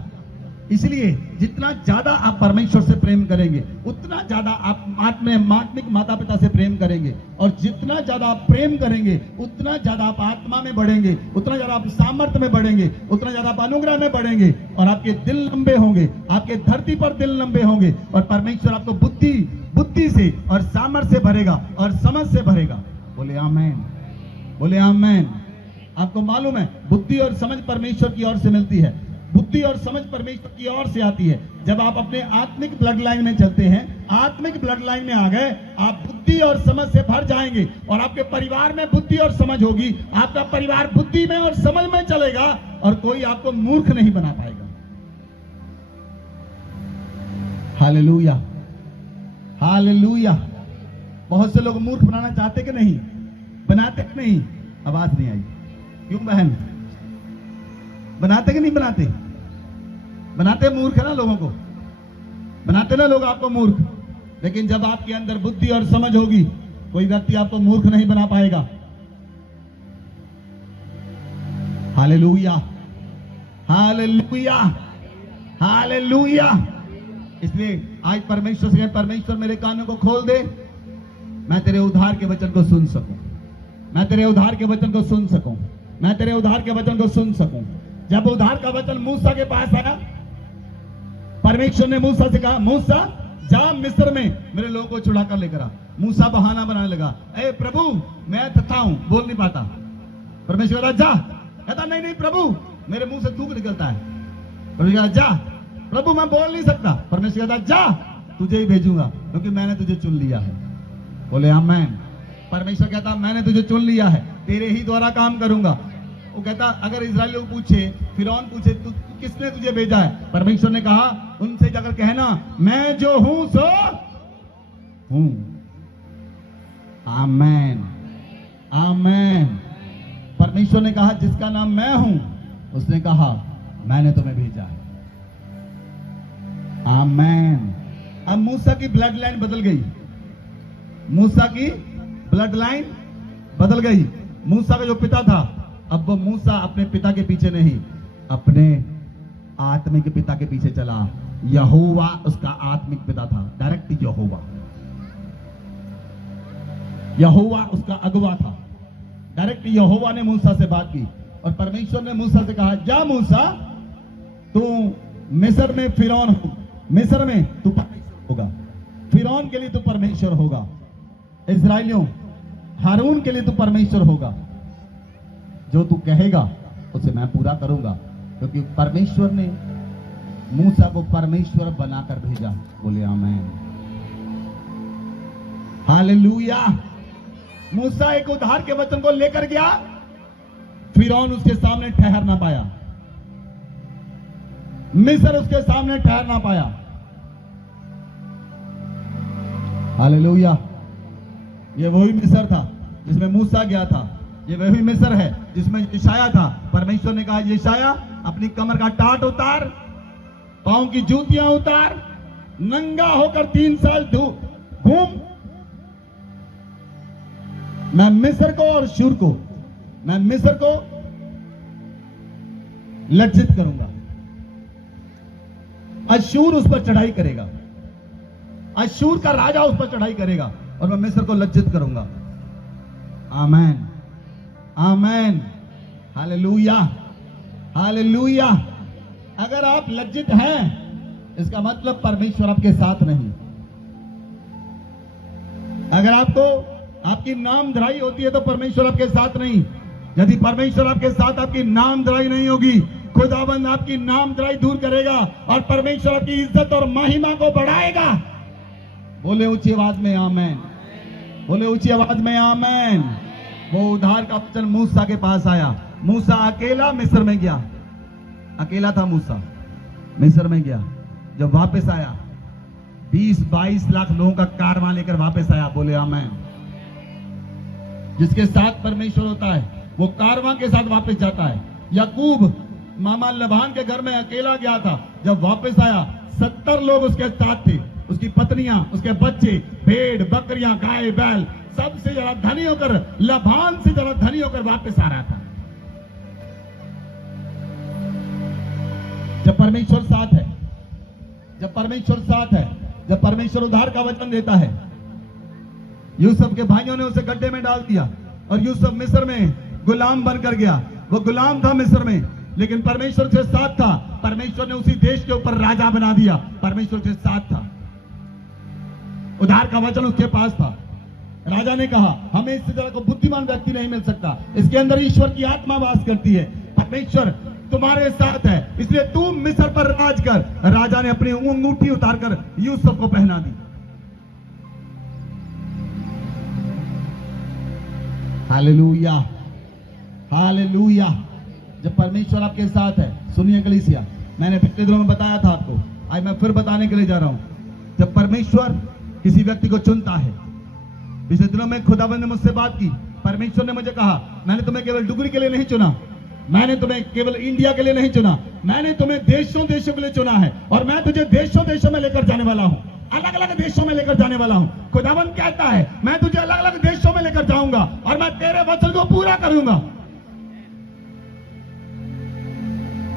इसलिए जितना ज्यादा आप परमेश्वर से प्रेम करेंगे, उतना ज्यादा आप आत्मिक माता पिता से प्रेम करेंगे, और जितना ज्यादा आप प्रेम करेंगे, उतना ज्यादा आप आत्मा में बढ़ेंगे, उतना ज्यादा आप सामर्थ्य में बढ़ेंगे, उतना ज्यादा आप अनुग्रह में बढ़ेंगे, और आपके दिल लंबे होंगे, आपके धरती पर दिल लंबे होंगे, और परमेश्वर आपको बुद्धि से और सामर्थ्य से भरेगा और समझ से भरेगा। बोले आमेन, बोले आमेन। आपको मालूम है, बुद्धि और समझ परमेश्वर की ओर से मिलती है। बुद्धि और समझ परमेश्वर की ओर से आती है। जब आप अपने आत्मिक ब्लड लाइन में चलते हैं, आत्मिक ब्लड लाइन में आ गए, आप बुद्धि और समझ से भर जाएंगे और आपके परिवार में बुद्धि और समझ होगी। आपका परिवार बुद्धि में और समझ में चलेगा और कोई आपको मूर्ख नहीं बना पाएगा। Hallelujah, hallelujah. बहुत से लोग मूर्ख बनाना चाहते कि नहीं? बनाते कि नहीं? आवाज नहीं आई, क्यों बहन? बनाते कि नहीं बनाते? बनाते मूर्ख है ना, लोगों को बनाते ना लोग आपको मूर्ख। लेकिन जब आपके अंदर बुद्धि और समझ होगी, कोई व्यक्ति आपको मूर्ख नहीं बना पाएगा। Hallelujah, hallelujah, hallelujah. इसलिए आज परमेश्वर से, परमेश्वर मेरे कानों को खोल दे, मैं तेरे उद्धार के वचन को सुन सकूं, मैं तेरे उद्धार के वचन को सुन सकूं, मैं तेरे उद्धार के वचन को सुन सकूं। जब उद्धार का वचन मूसा के पास आया, परमेश्वर ने मूसा से कहा, मूसा जा मिस्र में मेरे लोगों को छुड़ा कर लेकर आ। मूसा बहाना बनाने लगा, ए प्रभु मैं थका हूं, बोल नहीं पाता। परमेश्वर कहा जा, कहता नहीं नहीं प्रभु मेरे मुंह से थूक निकलता है। परमेश्वर कहा जा, प्रभु मैं बोल नहीं सकता। परमेश्वर कहता जा, तुझे ही भेजूंगा क्योंकि मैंने तुझे चुन लिया है। बोले आमीन। परमेश्वर कहता मैंने तुझे चुन लिया है, तेरे ही द्वारा काम करूंगा। वो कहता अगर इजराइल लोग पूछे, फिरौन पूछे तू किसने तुझे भेजा है? परमेश्वर ने कहा उनसे जाकर कहना मैं जो हूं सो हूं। आमीन, आमीन। परमेश्वर ने कहा जिसका नाम मैं हूं, उसने कहा मैंने तुम्हें भेजा है। आमीन। अब मूसा की ब्लड लाइन बदल गई, मूसा की ब्लड लाइन बदल गई। मूसा का जो पिता था, अब वो मूसा अपने पिता के पीछे नहीं, अपने आत्मिक पिता के पीछे चला। यहोवा उसका आत्मिक पिता था, डायरेक्ट यहोवा, यहोवा उसका अगुवा था। डायरेक्ट यहोवा ने मूसा से बात की और परमेश्वर ने मूसा से कहा जा मूसा, तू मिस्र में फिरौन हो, मिस्र में तू परमेश्वर होगा, फिरौन के लिए तू परमेश्वर होगा, इस्राएलियों हारून के लिए तू परमेश्वर होगा। जो तू कहेगा उसे मैं पूरा करूंगा, क्योंकि परमेश्वर ने मूसा को परमेश्वर बनाकर भेजा। बोले आमीन, हालेलुया। मूसा एक उद्धार के वचन को लेकर गया, फिरौन उसके सामने ठहर ना पाया, मिस्र उसके सामने ठहर ना पाया। हालेलुया। ये वही मिस्र था जिसमें मूसा गया था, ये वही मिस्र है जिसमें यशाया था। परमेश्वर ने कहा यशाया अपनी कमर का टाट उतार, पांव की जूतियां उतार, नंगा होकर 3 साल घूम। मैं मिस्र को और शूर को, मैं मिस्र को लज्जित करूंगा, अशूर उस पर चढ़ाई करेगा, अशूर का राजा उस पर चढ़ाई करेगा और मैं मिस्र को लज्जित करूंगा। आमीन, आमीन, हालेलुया, हालेलुया। अगर आप लज्जित हैं, इसका मतलब परमेश्वर आपके साथ नहीं। अगर आपको आपकी नामधराई होती है तो परमेश्वर आपके साथ नहीं। यदि परमेश्वर आपके साथ, आपकी नामधराई नहीं होगी, खुदाबंद आपकी नामधराई दूर करेगा और परमेश्वर आपकी इज्जत और महिमा को बढ़ाएगा। बोले ऊंची आवाज में आमीन, बोले ऊंची आवाज में आमीन। वो उद्धार का वचन मूसा के पास आया। मूसा अकेला मिस्र में गया, अकेला था मूसा, मिस्र में गया। जब वापस आया 20-22 लाख लोगों का कारवां लेकर वापस आया। बोले आमीन। जिसके साथ परमेश्वर होता है वो कारवां के साथ वापस जाता है। याकूब मामा लबान के घर में अकेला गया था, जब वापस आया 70 लोग उसके साथ थे, उसकी पत्नियां, उसके बच्चे, भेड़ बकरियां, गाय बैल, सबसे ज्यादा धनी होकर, लबान से ज्यादा धनी होकर वापस आ रहा था। जब परमेश्वर साथ है, जब परमेश्वर साथ है, जब परमेश्वर उद्धार का वचन देता है। यूसुफ के भाइयों ने उसे गड्ढे में डाल दिया और यूसुफ मिस्र में गुलाम बनकर गया। वो गुलाम था मिस्र में, लेकिन परमेश्वर के साथ था। परमेश्वर ने उसी देश के ऊपर राजा बना दिया, परमेश्वर के साथ था। उद्धार का वचन उसके पास था। राजा ने कहा हमें इससे ज्यादा को बुद्धिमान व्यक्ति नहीं मिल सकता, इसके अंदर ईश्वर की आत्मा वास करती है। परमेश्वर तुम्हारे साथ है, इसलिए तू मिस्र पर राज कर। राजा ने अपनी अंगूठी उतारकर यूसुफ को पहना दी। Hallelujah, hallelujah. जब परमेश्वर आपके साथ है, सुनिए कलीसिया, मैंने पिछले दिनों में बताया था आपको, आज मैं फिर बताने के लिए जा रहा हूं। जब परमेश्वर किसी व्यक्ति को चुनता है, पिछले दिनों में खुदावंद ने मुझसे बात की, परमेश्वर ने मुझे कहा, मैंने तुम्हें केवल डुगरी के लिए नहीं चुना, मैंने तुम्हें केवल इंडिया के लिए नहीं चुना, मैंने तुम्हें देशों देशों के लिए चुना है, और मैं तुझे देशों देशों में लेकर जाने वाला हूं, अलग अलग देशों में लेकर जाने वाला हूं। खुदावंद कहता है, मैं तुझे अलग अलग देशों में लेकर जाऊंगा और मैं तेरे वचन को पूरा करूंगा।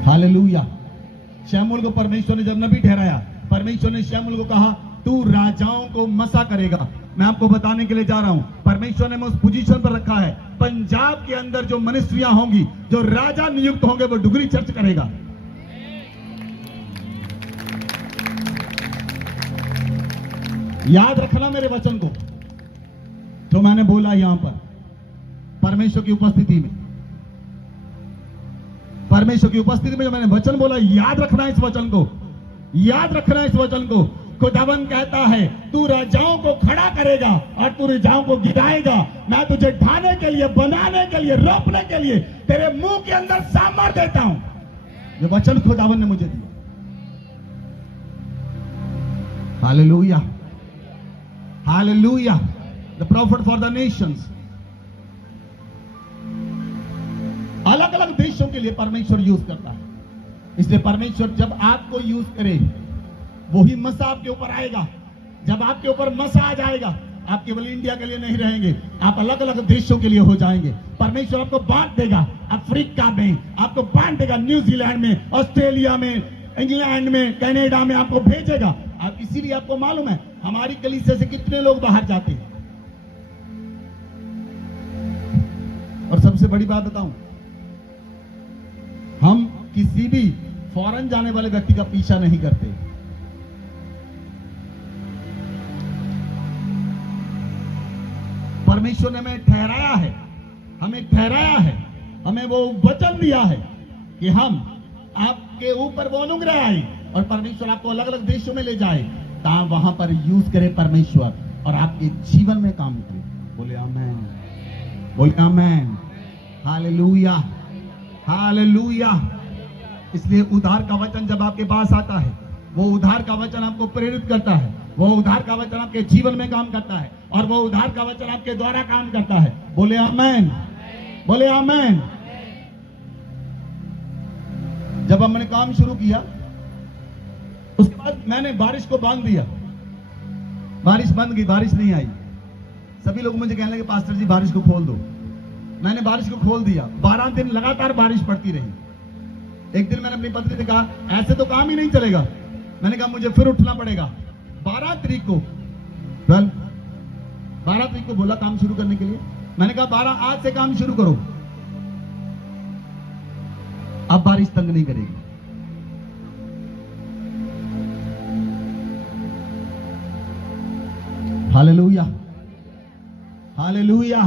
हालेलुया। शमूएल को परमेश्वर ने जब नबी ठहराया, परमेश्वर ने शमूएल को कहा, तू राजाओं को मसा करेगा। मैं आपको बताने के लिए जा रहा हूं, परमेश्वर ने मुझे उस पोजीशन पर रखा है, पंजाब के अंदर जो मिनिस्ट्रियां होंगी, जो राजा नियुक्त होंगे, वो डुगरी चर्च करेगा। याद रखना मेरे वचन को, जो मैंने बोला यहां पर परमेश्वर की उपस्थिति में, परमेश्वर की उपस्थिति में जो मैंने वचन बोला, याद रखना इस वचन को, याद रखना इस वचन को। खुदावंद कहता है, तू राजाओं को खड़ा करेगा और तू राजाओं को गिराएगा। मैं तुझे ढाने के लिए, बनाने के लिए, रोपने के लिए तेरे मुंह के अंदर सामर्थ्य देता हूं। ये वचन खुदावंद ने मुझे दिया। Hallelujah, hallelujah. The profit for the Nations. अलग अलग देशों के लिए परमेश्वर यूज करता है, इसलिए परमेश्वर जब आपको यूज करे, वही मसा आपके ऊपर आएगा। जब आपके ऊपर मसा आ जाएगा, आप केवल इंडिया के लिए नहीं रहेंगे, आप अलग अलग देशों के लिए हो जाएंगे। परमेश्वर आपको बांट देगा, अफ्रीका में आपको बांट देगा, न्यूजीलैंड में, ऑस्ट्रेलिया में, इंग्लैंड में, कनाडा में आपको भेजेगा। आप इसीलिए आपको मालूम है, हमारी कलीसिया से कितने लोग बाहर जाते हैं। और सबसे बड़ी बात बताऊं, हम किसी भी फॉरेन जाने वाले व्यक्ति का पीछा नहीं करते। परमेश्वर ने हमें ठहराया है, हमें ठहराया है, हमें वो वचन दिया है कि हम आपके ऊपर वो अनुग्रह आए और परमेश्वर आपको अलग अलग देशों में ले जाए, ताकि वहां पर यूज करे परमेश्वर और आपके जीवन में काम करे। बोले आमेन, बोले आमेन। Hallelujah, hallelujah. इसलिए उद्धार का वचन जब आपके पास आता है, वो उद्धार का वचन आपको प्रेरित करता है, वो उद्धार का वचन आपके जीवन में काम करता है, और वो उद्धार का वचन आपके द्वारा काम करता है। बोले आमेन, बोले आमेन। जब हमने काम शुरू किया, उसके बाद मैंने बारिश को बांध दिया। बारिश बंद गई, बारिश नहीं आई। सभी लोग मुझे कहने लगे, पास्टर जी बारिश को खोल दो। मैंने बारिश को खोल दिया। 12 दिन लगातार बारिश पड़ती रही। एक दिन मैंने अपनी पत्नी से कहा, ऐसे तो काम ही नहीं चलेगा। मैंने कहा मुझे फिर उठना पड़ेगा। 12 तारीख को 12 तारीख को बोला काम शुरू करने के लिए। मैंने कहा 12 आज से काम शुरू करो, अब बारिश तंग नहीं करेगी। Hallelujah, hallelujah.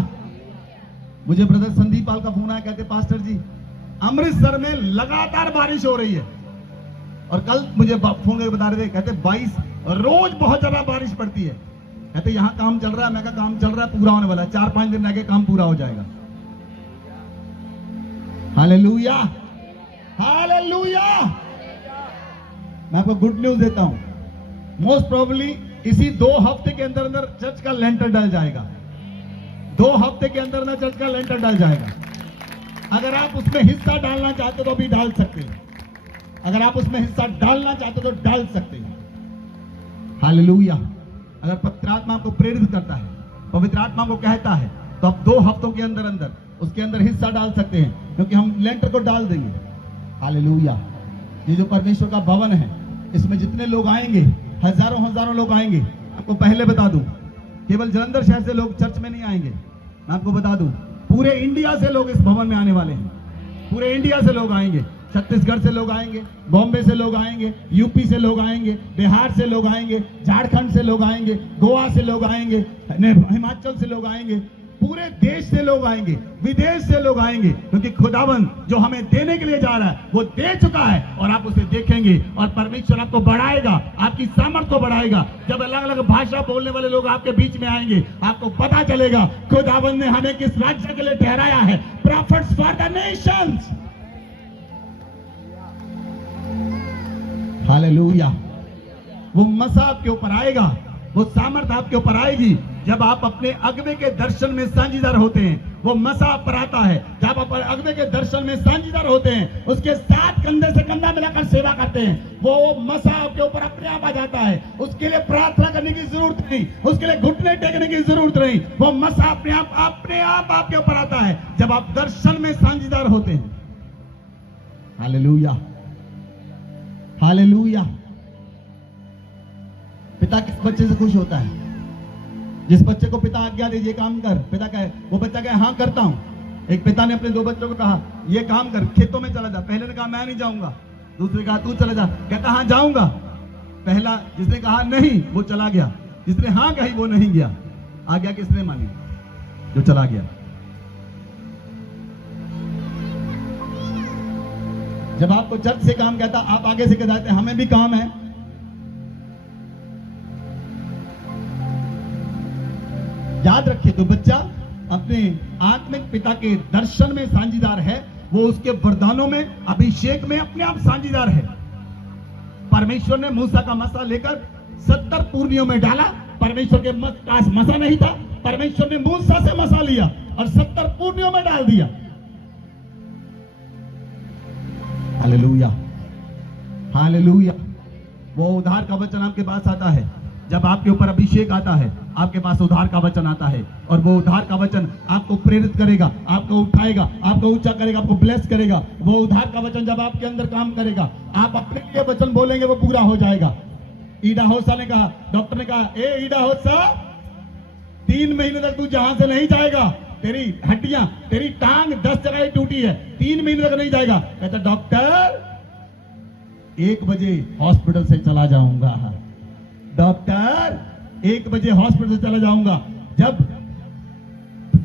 मुझे ब्रदर संदीप पाल का फोन आया, कहते पास्टर जी अमृतसर में लगातार बारिश हो रही है। और कल मुझे फोन करके बता रहे थे, कहते 22 रोज बहुत ज्यादा बारिश पड़ती है। कहते यहां काम चल रहा है। मैं कहा काम चल रहा है, पूरा होने वाला है, 4-5 दिन रह के काम पूरा हो जाएगा। Hallelujah, hallelujah. मैं आपको गुड न्यूज देता हूं, मोस्ट प्रोबेबली इसी 2 हफ्ते के अंदर अंदर चर्च का लेंटर डल जाएगा। 2 हफ्ते के अंदर अंदर चर्च का लेंटर डल जाएगा। अगर आप उसमें हिस्सा डालना चाहते हो तो अभी डाल सकते हैं। अगर आप उसमें हिस्सा डालना चाहते हो तो डाल सकते हैं। हालेलुया। अगर पवित्र आत्मा आपको प्रेरित करता है, पवित्र आत्मा को कहता है, तो आप 2 हफ्तों के अंदर अंदर उसके अंदर हिस्सा डाल सकते हैं, क्योंकि हम लेंटर को डाल देंगे। हालेलुया। ये जो परमेश्वर का भवन है, इसमें जितने लोग आएंगे, हजारों हजारों लोग आएंगे। आपको पहले बता दूं, केवल जलंधर शहर से लोग चर्च में नहीं आएंगे। मैं आपको बता दूं, पूरे इंडिया से लोग इस भवन में आने वाले हैं। पूरे इंडिया से लोग आएंगे। छत्तीसगढ़ से लोग आएंगे, बॉम्बे से लोग आएंगे, यूपी से लोग आएंगे, बिहार से लोग आएंगे, झारखंड से लोग आएंगे, गोवा से लोग आएंगे, हिमाचल से लोग आएंगे, पूरे देश से लोग आएंगे, विदेश से लोग आएंगे, क्योंकि खुदावन जो हमें देने के लिए जा रहा है वो दे चुका है और आप उसे देखेंगे और परमेश्वर आपको बढ़ाएगा, आपकी सामर्थ को बढ़ाएगा। जब अलग अलग भाषा बोलने वाले लोग आपके बीच में आएंगे, आपको पता चलेगा खुदावन ने हमें किस राज्य के लिए ठहराया है। Profits for the Nations. Hallelujah. वो मसा आपके ऊपर आएगा, वो सामर्थ आपके ऊपर आएगी जब आप अपने अगवे के दर्शन में साझीदार होते हैं। वो मसा आप पर आता है जब आप अगवे के दर्शन में साझीदार होते हैं, उसके साथ कंधे से कंधा मिलाकर सेवा करते हैं। वो मसा आपके ऊपर अपने आप आ जाता है। उसके लिए प्रार्थना करने की जरूरत नहीं, उसके लिए घुटने टेकने की जरूरत नहीं। वो मसा अपने आप आपके ऊपर आता है जब आप दर्शन में साझीदार होते हैं। Hallelujah, hallelujah. पिता किस बच्चे से खुश होता है? जिस बच्चे को पिता आज्ञा दे, ये काम कर, पिता कहे, वो बच्चा कहे हाँ करता हूं। एक पिता ने अपने 2 बच्चों को कहा ये काम कर, खेतों में चला जा। पहले ने कहा मैं नहीं जाऊंगा, दूसरे ने कहा तू चला जा। कहता हाँ जाऊंगा। पहला जिसने कहा नहीं वो चला गया, जिसने हाँ कही वो नहीं गया। आज्ञा किसने मानी? जो चला गया। जब आपको चर्च से काम कहता, आप आगे से कहते हमें भी काम है। याद रखिए, जो बच्चा अपने आत्मिक पिता के दर्शन में साझीदार है, वो उसके वरदानों में, अभिषेक में अपने आप साझीदार है। परमेश्वर ने मूसा का मसा लेकर 70 पूर्णियों में डाला। परमेश्वर के पास मसा नहीं था, परमेश्वर ने मूसा से मसा लिया और 70 पूर्णियों में डाल दिया। Hallelujah, hallelujah. वो उद्धार का वचन आपके पास आता है जब आपके ऊपर अभिषेक आता है, आपके पास उद्धार का वचन आता है और वो उद्धार का वचन आपको प्रेरित करेगा, आपको उठाएगा, आपको ऊंचा करेगा, आपको ब्लेस करेगा। वो उद्धार का वचन जब आपके अंदर काम करेगा, आप अपने लिए वचन बोलेंगे, वो पूरा हो जाएगा। ईडा होसा ने कहा, डॉक्टर ने कहा, ए ईडा होसा 3 महीने तक तू जहां से नहीं जाएगा, तेरी हड्डियां, तेरी टांग 10 जगह टूटी है, 3 महीने तक नहीं जाएगा। कहता डॉक्टर 1 बजे हॉस्पिटल से चला जाऊंगा, डॉक्टर 1 बजे हॉस्पिटल से चला जाऊंगा। जब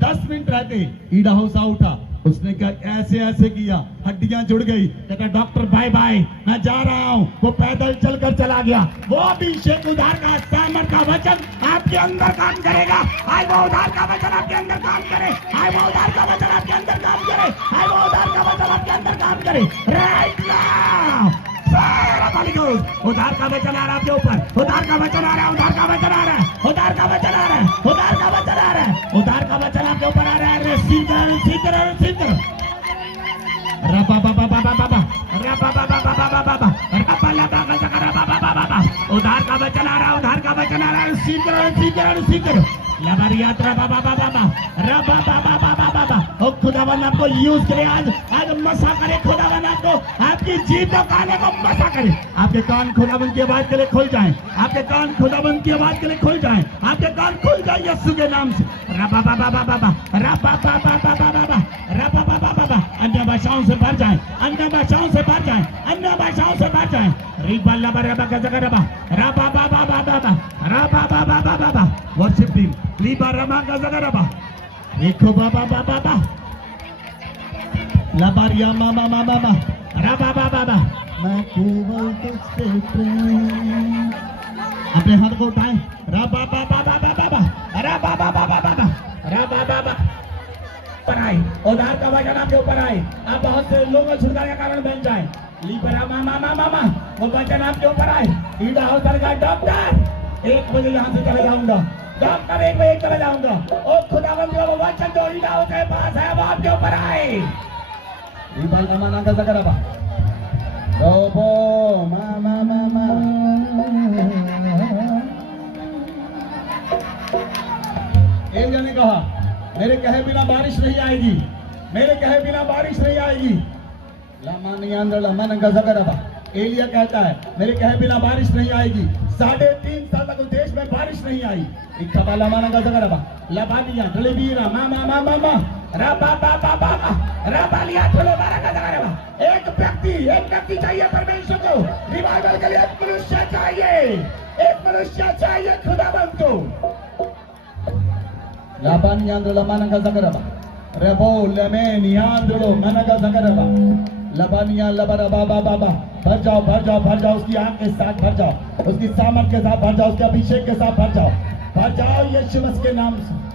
10 मिनट रहते ईडा होसा उठा, उसने क्या ऐसे ऐसे किया, हड्डियां जुड़ गई। कहता डॉक्टर बाय बाय, मैं जा रहा हूं। वो पैदल चलकर चला गया। वो अभिषेक उद्धार का सामर्थ का वचन आपके अंदर काम करेगा। आए वो उद्धार का वचन आपके अंदर काम करे, आए वो उद्धार का वचन आपके अंदर काम करे, आए वो उद्धार का वचन आपके अंदर काम करे राइट नाउ। उद्धार का वचन आ रहा है आपके ऊपर, उद्धार का वचन आ रहा है, उद्धार का वचन आ रहा है, उद्धार का वचन आ रहा है, उद्धार का वचन आ रहा है, उद्धार का वचन आपके ऊपर आ रहा है। रिसीव करो, रिसीव करो, रिसीव करो। रबा बाबा बाबा बाबा, रबा बाबा बाबा बाबा, रबा लबा गजरा बाबा बाबा। उद्धार का वचन आ रहा है, उद्धार का वचन आ रहा है। रिसीव करो, रिसीव करो, रिसीव करो। लबारी यात्रा बाबा बाबा बाबा, रबा बाबा बाबा बाबा। ओ खुदावन आपको यूज करे, आज मसा करे खुदावन आपको, आपकी जीभ को काने को मसा करे। आपके कान खुदावन की आवाज के लिए खुल जाएं, आपके कान खुदावन की आवाज के लिए खुल जाएं, आपके कान खुल जाए यीशु के नाम से। रबा बाबा बाबा बाबा, रबा बाबा बाबा बाबा, रबा बाबा बाबा। अन्य भाषाओं से भर जाएं, अन्य भाषाओं से भर जाएं, अन्य भाषाओं से भर जाएं। रिबा लबा रबा गजगा रबा, रबा बाबा बाबा, रबा बाबा बाबा। वर्शिप टीम लिबा रमा गजगा रबा, देखो बाबा बाबा बाबा, लबारिया मामा मामा मामा, रबा बाबा बाबा। मैं केवल तुझसे प्रेम। अपने हाथ को उठाएं, रबा बाबा बाबा बाबा, रबा बाबा बाबा, रबा बाबा। पर आए उद्धार का वचन आपके ऊपर आए, आप बहुत से लोगों छुटकारे का कारण बन जाए। लिबरा मामा मामा मामा, वो वचन आपके ऊपर आए। ईडा होकर का डॉक्टर 1 बजे यहाँ से चले जाऊंगा, डॉक्टर 1 बजे चले जाऊंगा। ओ खुदावंद का वो वचन जो ईडा होकर पास है वो आपके ऊपर आए। Ibal mama nangka zakaraba. Robo mama mama. Elia ने कहा मेरे कहे बिना बारिश नहीं आएगी, मेरे कहे बिना बारिश नहीं आएगी। लामा नहीं आंध्र लामा नंगा zakaraba. एलिया कहता है मेरे कहे बिना बारिश नहीं आएगी। 3.5 साल तक देश में बारिश नहीं आई। इकबा लामा नंगा zakaraba. लबानिया जलेबीरा मामा मामा मामा। रबा बाबा बाबा, रबा लिया चलो बारह का जगह। एक व्यक्ति चाहिए परमेश्वर को रिवाइवल के लिए। एक मनुष्य चाहिए, एक मनुष्य चाहिए खुदाबंद को। Labaniandro Manaka Zakaraba. Rebo Lemeniandro Manaka Zakaraba. Labania Labaraba Baba. भर जाओ उसकी आंख के साथ भर जाओ, उसकी सामर्थ के साथ भर जाओ, उसके अभिषेक के साथ भर जाओ यीशु मसीह के नाम से।